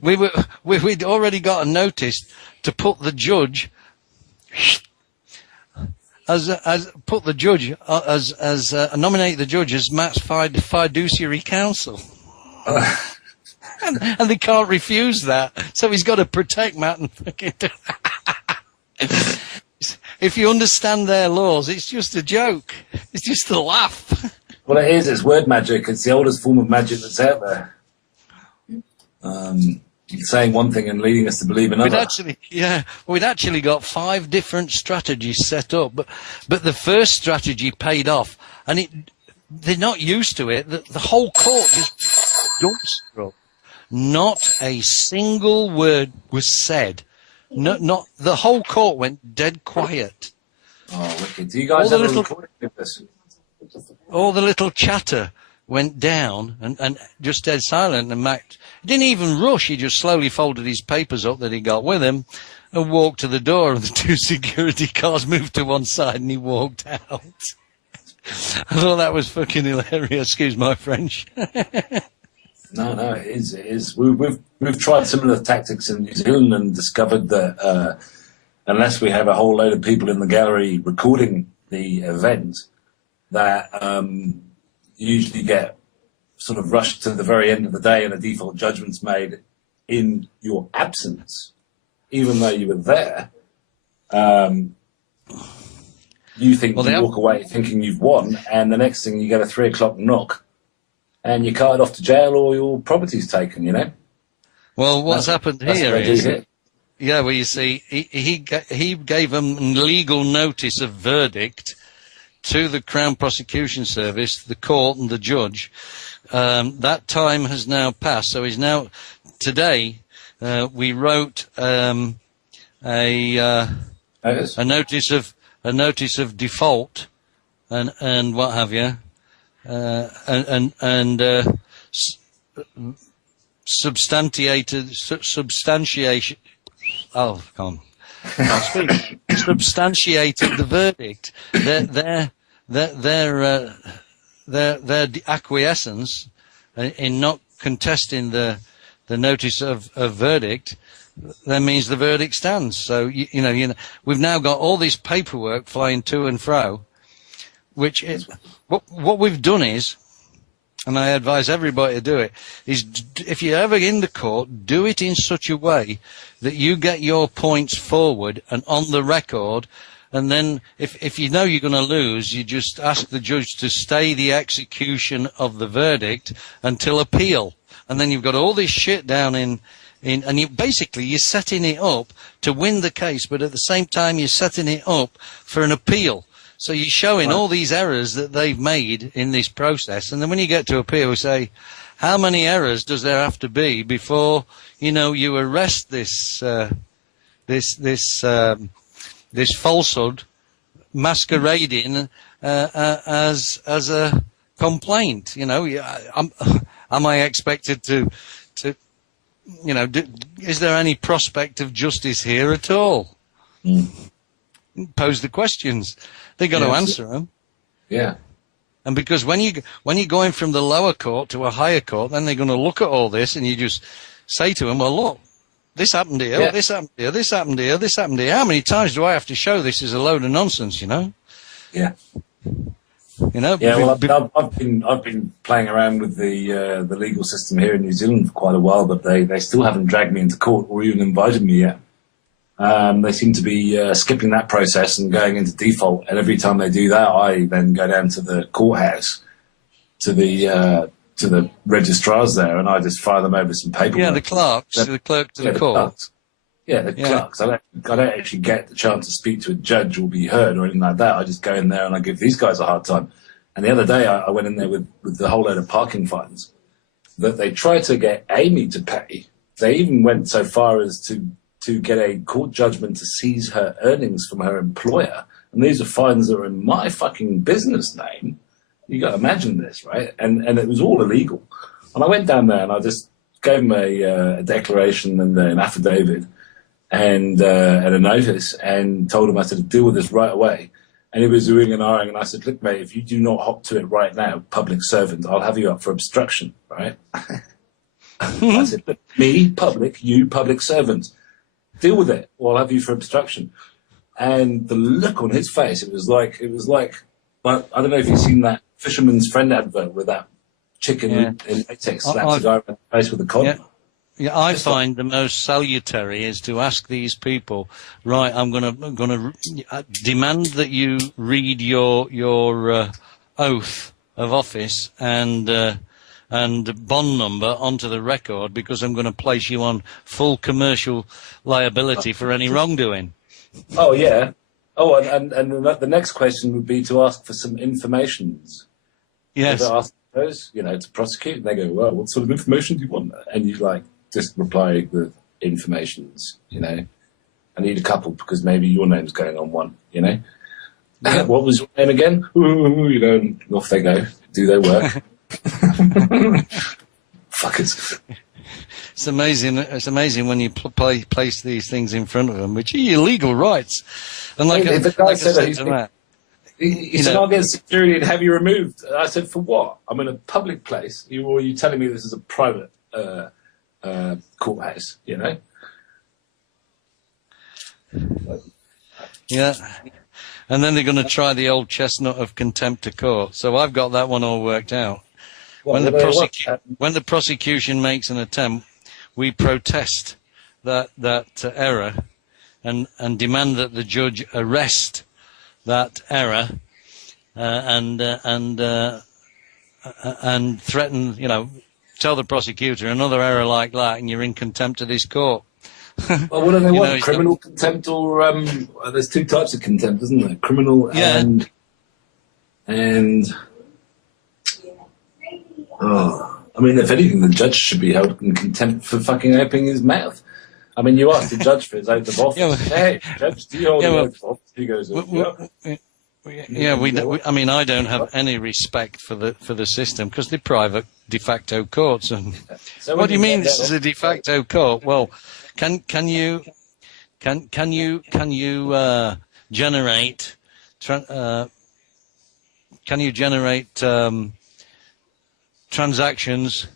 we'd already got a notice to put the judge nominate the judge as Matt's fiduciary counsel. And they can't refuse that, so he's got to protect Matt and fucking if you understand their laws, it's just a joke. It's just a laugh. Well, it is. It's word magic. It's the oldest form of magic that's out there. Saying one thing and leading us to believe another. We'd actually got 5 different strategies set up, but the first strategy paid off, and they're not used to it. The whole court just dumbstruck. Not a single word was said. Not the whole court went dead quiet. Oh, wicked. Do you guys have a recording of this? All the little chatter went down and just dead silent. And Mac didn't even rush. He just slowly folded his papers up that he got with him and walked to the door. And the 2 security guards moved to one side and he walked out. I thought that was fucking hilarious. Excuse my French. No, it is. It is. We've tried similar tactics in New Zealand and discovered that unless we have a whole load of people in the gallery recording the event, that you usually get sort of rushed to the very end of the day and a default judgment's made in your absence, even though you were there. You think you walk away thinking you've won, and the next thing you get a 3 o'clock knock. And you're carted off to jail or your property's taken, you know? Well, what's happened here is... Yeah, well, you see, he gave them legal notice of verdict to the Crown Prosecution Service, the court and the judge. That time has now passed. So he's now... Today, we wrote a notice of default and what have you. Substantiation. Oh, come on. I'll speak. Substantiated the verdict. Their acquiescence in not contesting the notice of verdict, that means the verdict stands. So you know, we've now got all this paperwork flying to and fro, which is what we've done is, and I advise everybody to do it, is if you're ever in the court, do it in such a way that you get your points forward and on the record. And then if you know you're going to lose, you just ask the judge to stay the execution of the verdict until appeal. And then you've got all this shit down and you're setting it up to win the case, but at the same time you're setting it up for an appeal. So you're showing all these errors that they've made in this process. And then when you get to appeal, we say, how many errors does there have to be before, you know, you arrest this falsehood masquerading as a complaint? You know, am I expected to you know, is there any prospect of justice here at all? Pose the questions. They got to answer them. Yeah. And because when you're going from the lower court to a higher court, then they're going to look at all this, and you just say to them, well, look, this happened here, this happened here, this happened here, this happened here. How many times do I have to show this is a load of nonsense, you know? Yeah. You know? Yeah, well, I've been playing around with the legal system here in New Zealand for quite a while, but they still haven't dragged me into court or even invited me yet. They seem to be skipping that process and going into default. And every time they do that, I then go down to the courthouse, to the registrars there, and I just fire them over some paperwork. Yeah, the clerks, the clerk to the court. Clerks. Yeah, the clerks. I don't actually get the chance to speak to a judge or be heard or anything like that. I just go in there and I give these guys a hard time. And the other day I went in there with the whole load of parking fines that they tried to get Amy to pay. They even went so far as to get a court judgment to seize her earnings from her employer. And these are fines that are in my fucking business name. You got to imagine this, right? And it was all illegal. And I went down there and I just gave them a declaration and an affidavit and a notice and told him, I said, deal with this right away. And he was doing and ahhing, and I said, look, mate, if you do not hop to it right now, public servant, I'll have you up for obstruction, right? I said, look, me, public, you, public servant. Deal with it, or I'll have you for obstruction. And the look on his face, it was like, well, I don't know if you've seen that Fisherman's Friend advert with that chicken in latex slaps the guy in the face with a collar. Yeah, I find the most salutary is to ask these people, right, I'm gonna demand that you read your oath of office and bond number onto the record, because I'm going to place you on full commercial liability for any wrongdoing. Oh, yeah. Oh, and the next question would be to ask for some informations. Yes. To ask those, you know, to prosecute. And they go, well, what sort of information do you want? And you just reply with informations, you know. I need a couple because maybe your name's going on one, you know. Yeah. What was your name again? Ooh, you know, and off they go, do their work. Fuckers. It's amazing. It's amazing when you place these things in front of them, which are your legal rights. And the guy said he said, I'll get security and have you removed. I said, for what? I'm in a public place. Or are you telling me this is a private courthouse, you know? Yeah. And then they're going to try the old chestnut of contempt of court. So I've got that one all worked out. When the prosecution makes an attempt, we protest that error and demand that the judge arrest that error and threaten, you know, tell the prosecutor another error like that and you're in contempt of this court. Well, what do they want? Criminal contempt or there's two types of contempt, isn't there? Criminal and I mean, if anything, the judge should be held in contempt for fucking opening his mouth. I mean, you ask the judge for his oath of office. Hey, judge, do you hold an oath of office? He goes, I mean, I don't have any respect for the system because they're private de facto courts. And so what do you mean this is a de facto court? Well, can you generate transactions,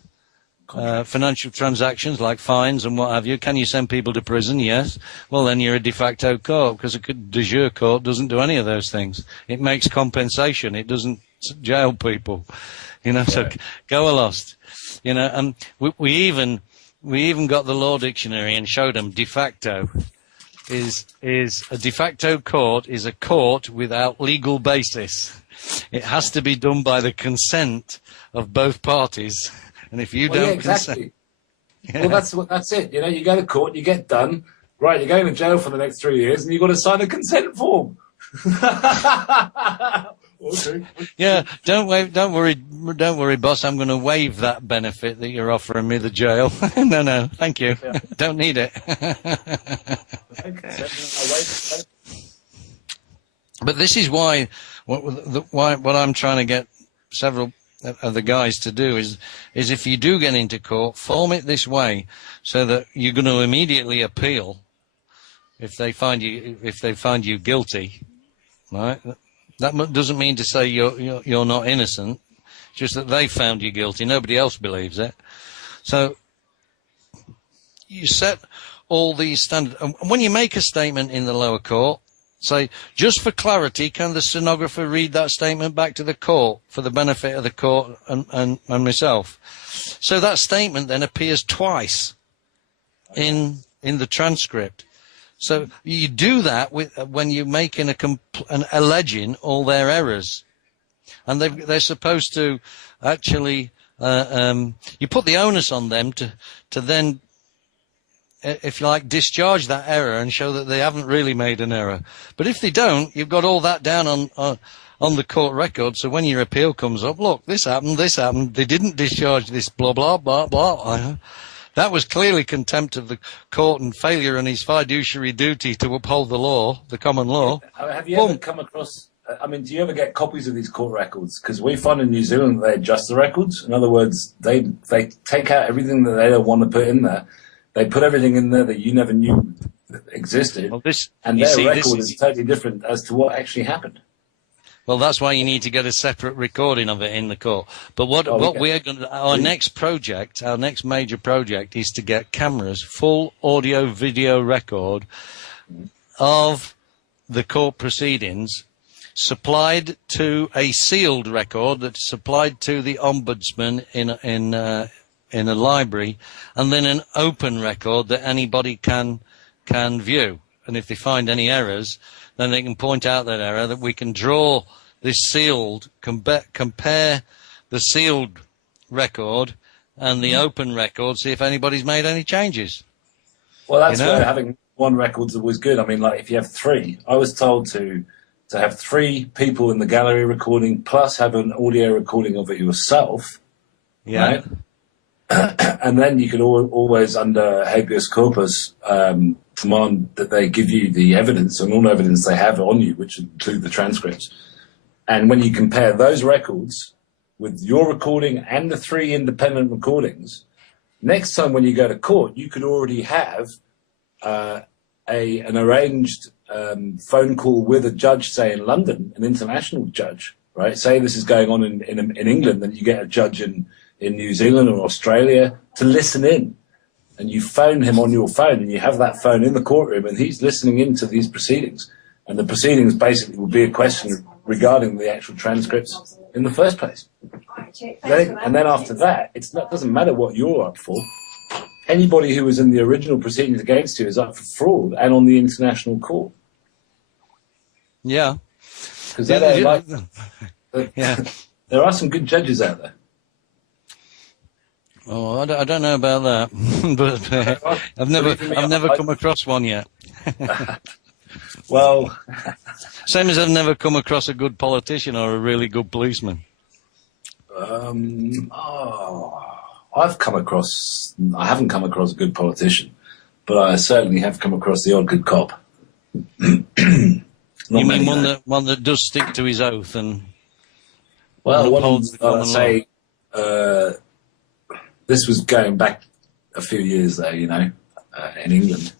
financial transactions like fines and what have you. Can you send people to prison? Yes. Well, then you're a de facto court, because a de jure court doesn't do any of those things. It makes compensation. It doesn't jail people. You know, so go a lost. You know, and we even got the law dictionary and showed them de facto is a de facto court is a court without legal basis. It has to be done by the consent of both parties. And if you don't exactly. consent, Well, that's it. You know, you go to court, you get done. Right, you're going to jail for the next 3 years, and you've got to sign a consent form. Okay. Yeah, don't worry, boss. I'm going to waive that benefit that you're offering me, the jail. No, thank you. Yeah. Don't need it. But this is why what I'm trying to get several of the guys to do is if you do get into court, form it this way so that you're going to immediately appeal if they find you guilty, right? That doesn't mean to say you're not innocent, just that they found you guilty. Nobody else believes it. So you set all these standards. And when you make a statement in the lower court, say, just for clarity, can the stenographer read that statement back to the court for the benefit of the court and myself? So that statement then appears twice in the transcript. So you do that when you're making alleging all their errors, and they're supposed to actually you put the onus on them to then, if you like, discharge that error and show that they haven't really made an error. But if they don't, you've got all that down on the court record. So when your appeal comes up, look, this happened, they didn't discharge this, blah blah blah blah. That was clearly contempt of the court and failure in his fiduciary duty to uphold the law, the common law. Have you ever come across, I mean, do you ever get copies of these court records? Because we find in New Zealand they adjust the records. In other words, they take out everything that they don't want to put in there. They put everything in there that you never knew existed. Well, and their record is totally different as to what actually happened. Well, that's why you need to get a separate recording of it in the court. But we're going to, our next major project is to get cameras, full audio video record of the court proceedings, supplied to a sealed record that's supplied to the ombudsman in a library, and then an open record that anybody can view. And if they find any errors, then they can point out that error, that we can draw this sealed, compare the sealed record and the open record, see if anybody's made any changes. Well, that's where having one record's always good. I mean, like if you have three, I was told to have 3 people in the gallery recording plus have an audio recording of it yourself. Yeah. Right? And then you can always, under habeas corpus, demand that they give you the evidence and all evidence they have on you, which include the transcripts. And when you compare those records with your recording and the 3 independent recordings, next time when you go to court, you could already have an arranged phone call with a judge, say in London, an international judge, right? Say this is going on in England, then you get a judge in New Zealand or Australia to listen in. And you phone him on your phone, and you have that phone in the courtroom, and he's listening into these proceedings. And the proceedings basically will be a question regarding the actual transcripts in the first place. And then after that, it doesn't matter what you're up for. Anybody who was in the original proceedings against you is up for fraud and on the international court. Yeah. Because there are some good judges out there. Oh, I don't know about that, but I've never come across one yet. Well, same as I've never come across a good politician or a really good policeman. I haven't come across a good politician, but I certainly have come across the odd good cop. You mean one that does stick to his oath and upholds the common law? This was going back a few years there, in England,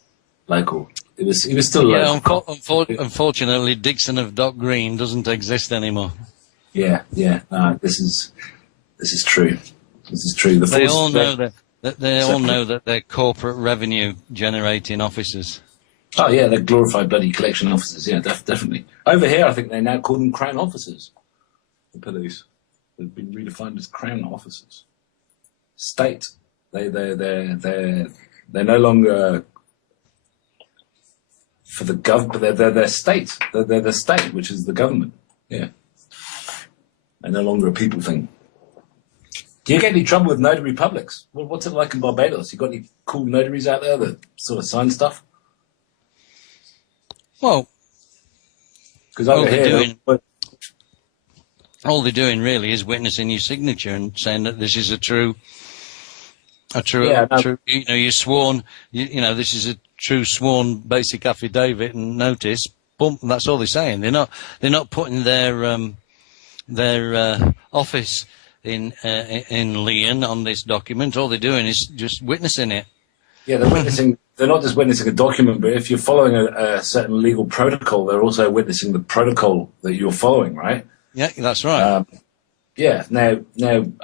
local. He was still local. Unfortunately, Dixon of Dock Green doesn't exist anymore. Yeah. No, this is true. This is true. They all know that they all know that they're corporate revenue generating officers. Oh yeah, they're glorified bloody collection officers. Yeah, definitely. Over here, I think they now call them crown officers. The police, they've been redefined as crown officers. State. They're no longer for the government, but they're state. They're the state, which is the government. Yeah. They're no longer a people thing. Do you get any trouble with notary publics? What's it like in Barbados? You got any cool notaries out there that sort of sign stuff? Well, because over here, all they're doing really is witnessing your signature and saying that this is a true, you know, you're sworn, you know, this is a true sworn basic affidavit and notice. Boom, and that's all they're saying. They're not putting their office in lien on this document. All they're doing is just witnessing it. Yeah, they're witnessing. They're not just witnessing a document, but if you're following a certain legal protocol, they're also witnessing the protocol that you're following, right? Yeah, that's right. Yeah. Now,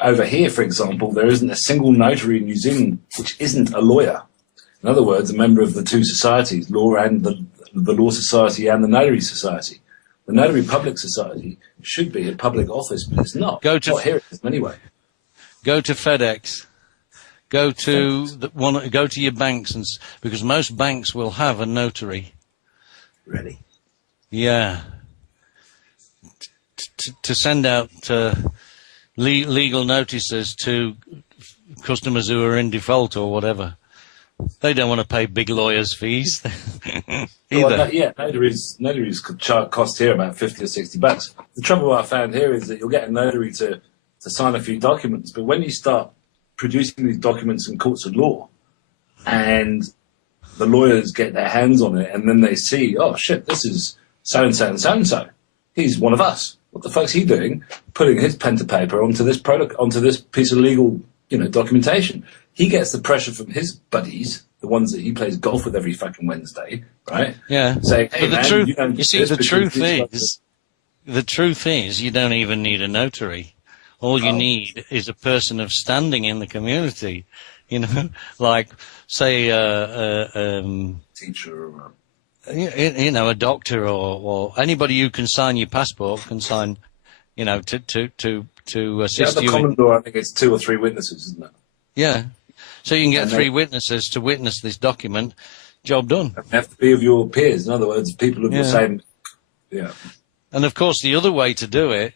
over here, for example, there isn't a single notary in New Zealand which isn't a lawyer. In other words, a member of the two societies, law and the Law Society and the Notary Society. The Notary Public Society should be a public office, but it's not. Not here it is anyway. Go to FedEx. Go to go to your banks, because most banks will have a notary. Really? Yeah. To send out legal notices to customers who are in default or whatever. They don't want to pay big lawyers' fees either. Well, yeah, notaries could cost here about $50 or $60. The trouble I found here is that you'll get a notary to sign a few documents, but when you start producing these documents in courts of law, and the lawyers get their hands on it, and then they see, oh shit, this is so and so and so and so. He's one of us. What the fuck's he doing? Putting his pen to paper onto this product, onto this piece of legal, documentation. He gets the pressure from his buddies, the ones that he plays golf with every fucking Wednesday, right? Yeah. Saying, hey, but the truth is, you don't even need a notary. All you need is a person of standing in the community, like, say, teacher or a doctor or anybody who can sign your passport can sign, to assist you. The common law, I think it's 2 or 3 witnesses, isn't it? Yeah. So you can get 3 witnesses to witness this document. Job done. They have to be of your peers. In other words, people of the same. Yeah. And of course, the other way to do it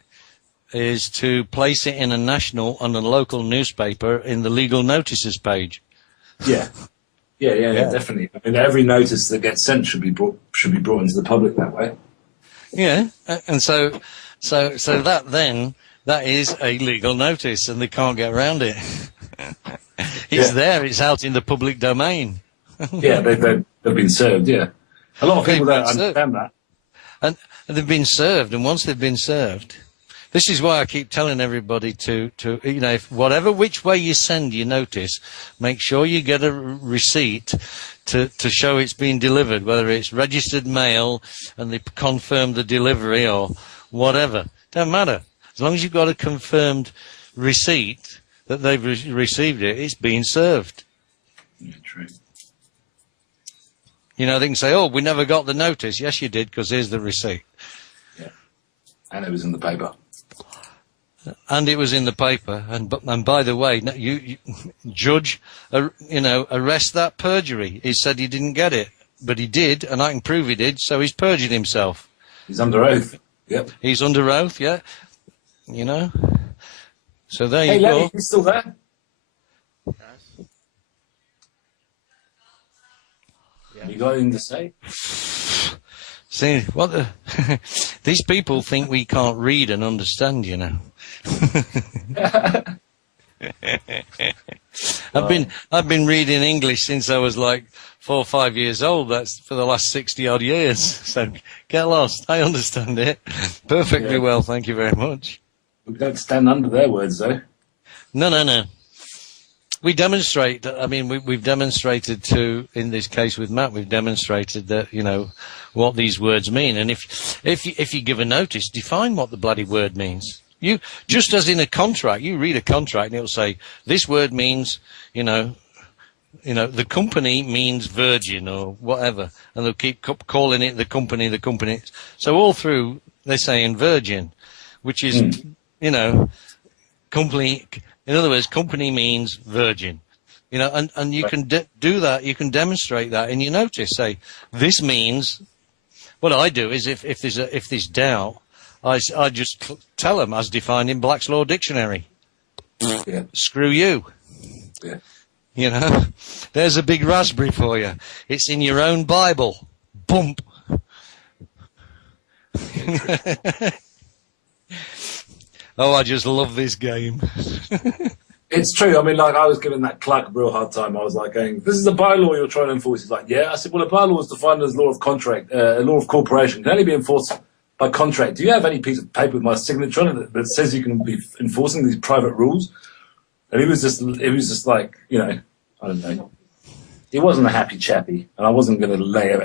is to place it in a national and a local newspaper in the legal notices page. Yeah, definitely. I mean, every notice that gets sent should be brought into the public that way. Yeah, and so that is a legal notice, and they can't get around it. It's there. It's out in the public domain. Yeah, they've been served. Yeah, a lot of people don't understand that. And they've been served, and once they've been served, this is why I keep telling everybody to if which way you send your notice, make sure you get a receipt to show it's been delivered, whether it's registered mail and they confirm the delivery or whatever. Don't matter. As long as you've got a confirmed receipt that they've received it, it's being served. Yeah, true. They can say, oh, we never got the notice. Yes, you did, because here's the receipt. Yeah, and it was in the paper. And it was in the paper. And by the way, you judge, arrest that perjury. He said he didn't get it, but he did, and I can prove he did, so he's perjured himself. He's under oath. Yep. He's under oath, yeah. So there you go. Hey, you still there? Yes. You got anything to say? See, these people think we can't read and understand, I've been reading English since I was like 4 or 5 years old. That's for the last 60 odd years. So get lost. I understand it perfectly well. Thank you very much. We don't stand under their words, though. No. We demonstrate. I mean, we've demonstrated in this case with Matt, we've demonstrated that what these words mean. And if you give a notice, define what the bloody word means. You just as in a contract, you read a contract and it'll say this word means, the company means virgin or whatever, and they'll keep calling it the company. So all through they're saying virgin, which is, company. In other words, company means virgin. And you can do that. You can demonstrate that in your notice. Say this means. What I do is if there's doubt, I just tell them as defined in Black's Law Dictionary. Yeah. Screw you. Yeah. There's a big raspberry for you. It's in your own Bible. Bump. Oh, I just love this game. It's true. I mean, like, I was giving that clerk a real hard time. I was like going, this is a bylaw you're trying to enforce. He's like, yeah. I said, well, a bylaw is defined as law of contract, a law of corporation. It can only be enforced by contract. Do you have any piece of paper with my signature on it that says you can be enforcing these private rules? And he was just like, I don't know. He wasn't a happy chappy, and I wasn't going to lay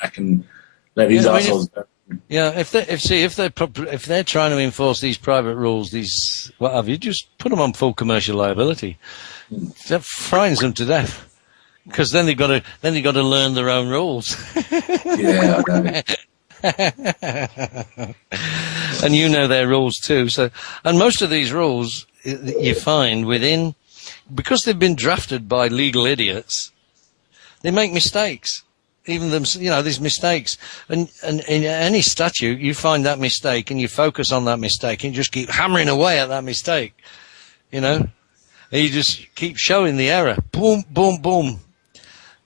back and let these assholes go. Yeah, if they're trying to enforce these private rules, these what have you, just put them on full commercial liability. That frightens them to death, because then they've got to learn their own rules. Yeah, I know. And their rules too. So, and most of these rules you find because they've been drafted by legal idiots, they make mistakes. Even them, these mistakes, and in any statute, you find that mistake and you focus on that mistake and you just keep hammering away at that mistake, and you just keep showing the error, boom, boom, boom,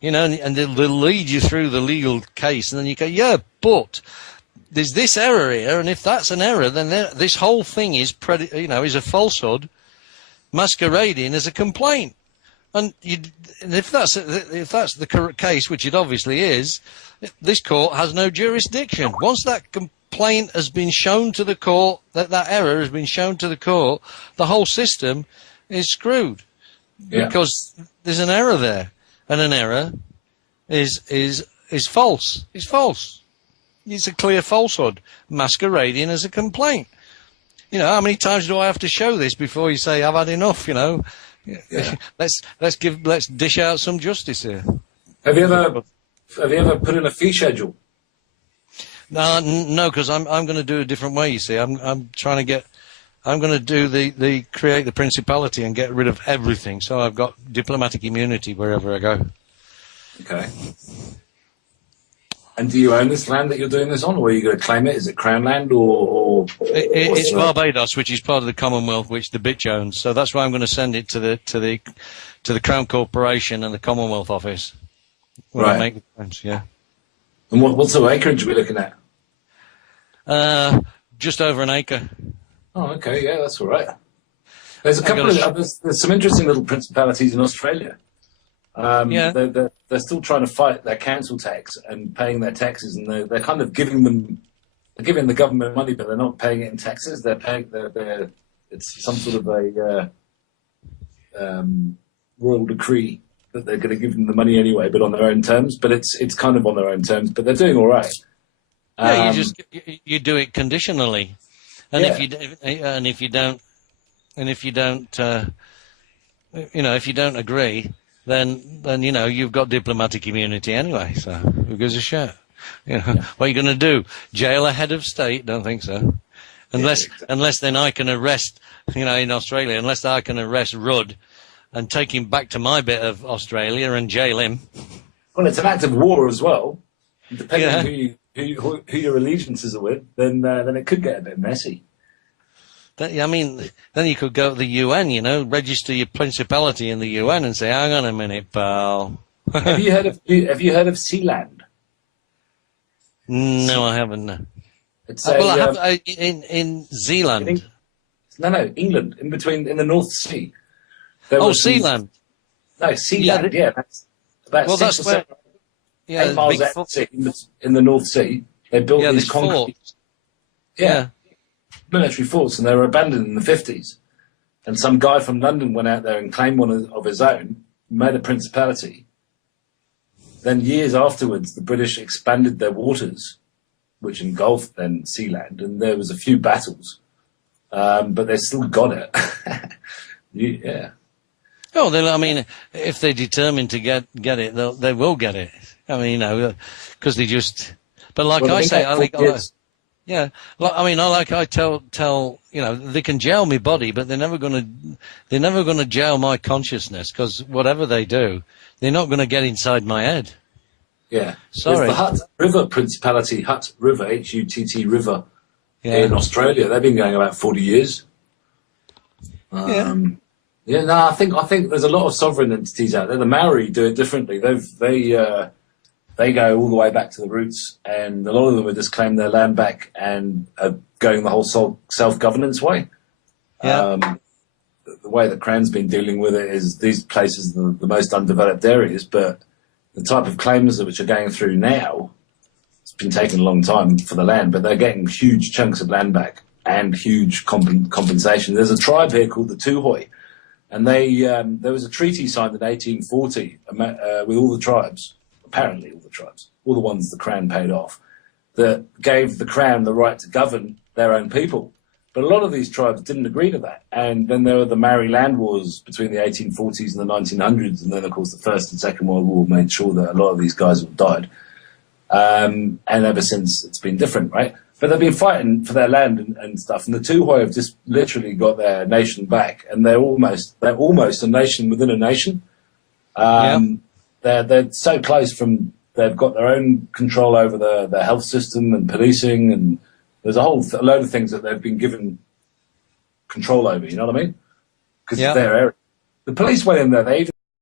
and they'll lead you through the legal case, and then you go, yeah, but there's this error here, and if that's an error, then this whole thing is is a falsehood masquerading as a complaint. And if that's the correct case, which it obviously is, this court has no jurisdiction. Once that complaint has been shown to the court, that error has been shown to the court, the whole system is screwed, because there's an error there, and an error is false. It's false. It's a clear falsehood masquerading as a complaint. How many times do I have to show this before you say I've had enough? Yeah. Let's dish out some justice here. Have you ever put in a fee schedule? No, because I'm going to do it a different way. You see, I'm going to do create the principality and get rid of everything. So I've got diplomatic immunity wherever I go. Okay. And do you own this land that you're doing this on, or are you going to claim it? Is it Crown land, or it's Barbados, which is part of the Commonwealth, which the bitch owns. So that's why I'm going to send it to the Crown Corporation and the Commonwealth Office. When I make the claims, yeah. And what sort of acreage are we looking at? Just over an acre. Oh, okay, yeah, that's all right. There's a couple of there's some interesting little principalities in Australia. They're still trying to fight their council tax and paying their taxes, and they're kind of giving the government money, but they're not paying it in taxes. It's some sort of a royal decree that they're going to give them the money anyway, but on their own terms. But it's kind of on their own terms, but they're doing all right. Yeah, you do it conditionally, and if you don't agree, then you've got diplomatic immunity anyway. So who gives a shit? What are you going to do? Jail a head of state? Don't think so. Unless then I can arrest, in Australia, unless I can arrest Rudd and take him back to my bit of Australia and jail him. Well, it's an act of war as well. Depending on who your allegiances are with, then it could get a bit messy. Then you could go to the UN, register your principality in the UN and say, hang on a minute, pal. Have you heard of Sealand? No, I haven't. It's I have in Zealand. No, England, in the North Sea. Sealand. No, Sealand, that's about 6 or 7 8 miles out of the sea, in the North Sea. They built these concrete forts. Military forts, and they were abandoned in the 50s. And some guy from London went out there and claimed one of his own, made a principality. Then years afterwards, the British expanded their waters, which engulfed then Sealand, and there was a few battles. but they still got it. Yeah. Oh, I mean, if they're determined to get it, they will get it. I mean, because they just. But like I say, yeah. I tell they can jail my body, but they're never gonna jail my consciousness, because whatever they do, they're not gonna get inside my head. Yeah. Sorry. There's the Hutt River Principality, Hutt River, Hutt River, in Australia. They've been going about 40 years. Yeah, no, I think there's a lot of sovereign entities out there. The Maori do it differently. They go all the way back to the roots, and a lot of them have just claimed their land back and are going the whole self-governance way. Yeah. The way that Crown's been dealing with it is these places are the most undeveloped areas, but the type of claims which are going through now, it's been taking a long time for the land, but they're getting huge chunks of land back and huge compensation. There's a tribe here called the Tuhoi, and there was a treaty signed in 1840 with all the tribes, apparently all the tribes, all the ones the Crown paid off, that gave the Crown the right to govern their own people. But a lot of these tribes didn't agree to that. And then there were the Maori land wars between the 1840s and the 1900s. And then, of course, the First and Second World War made sure that a lot of these guys have died. And ever since, it's been different, right? But they've been fighting for their land and stuff. And the Tuhoi have just literally got their nation back. And they're almost a nation within a nation. They're so close from, they've got their own control over their health system and policing, and there's a whole load of things that they've been given control over, you know what I mean? Because it's their area. The police went in there, they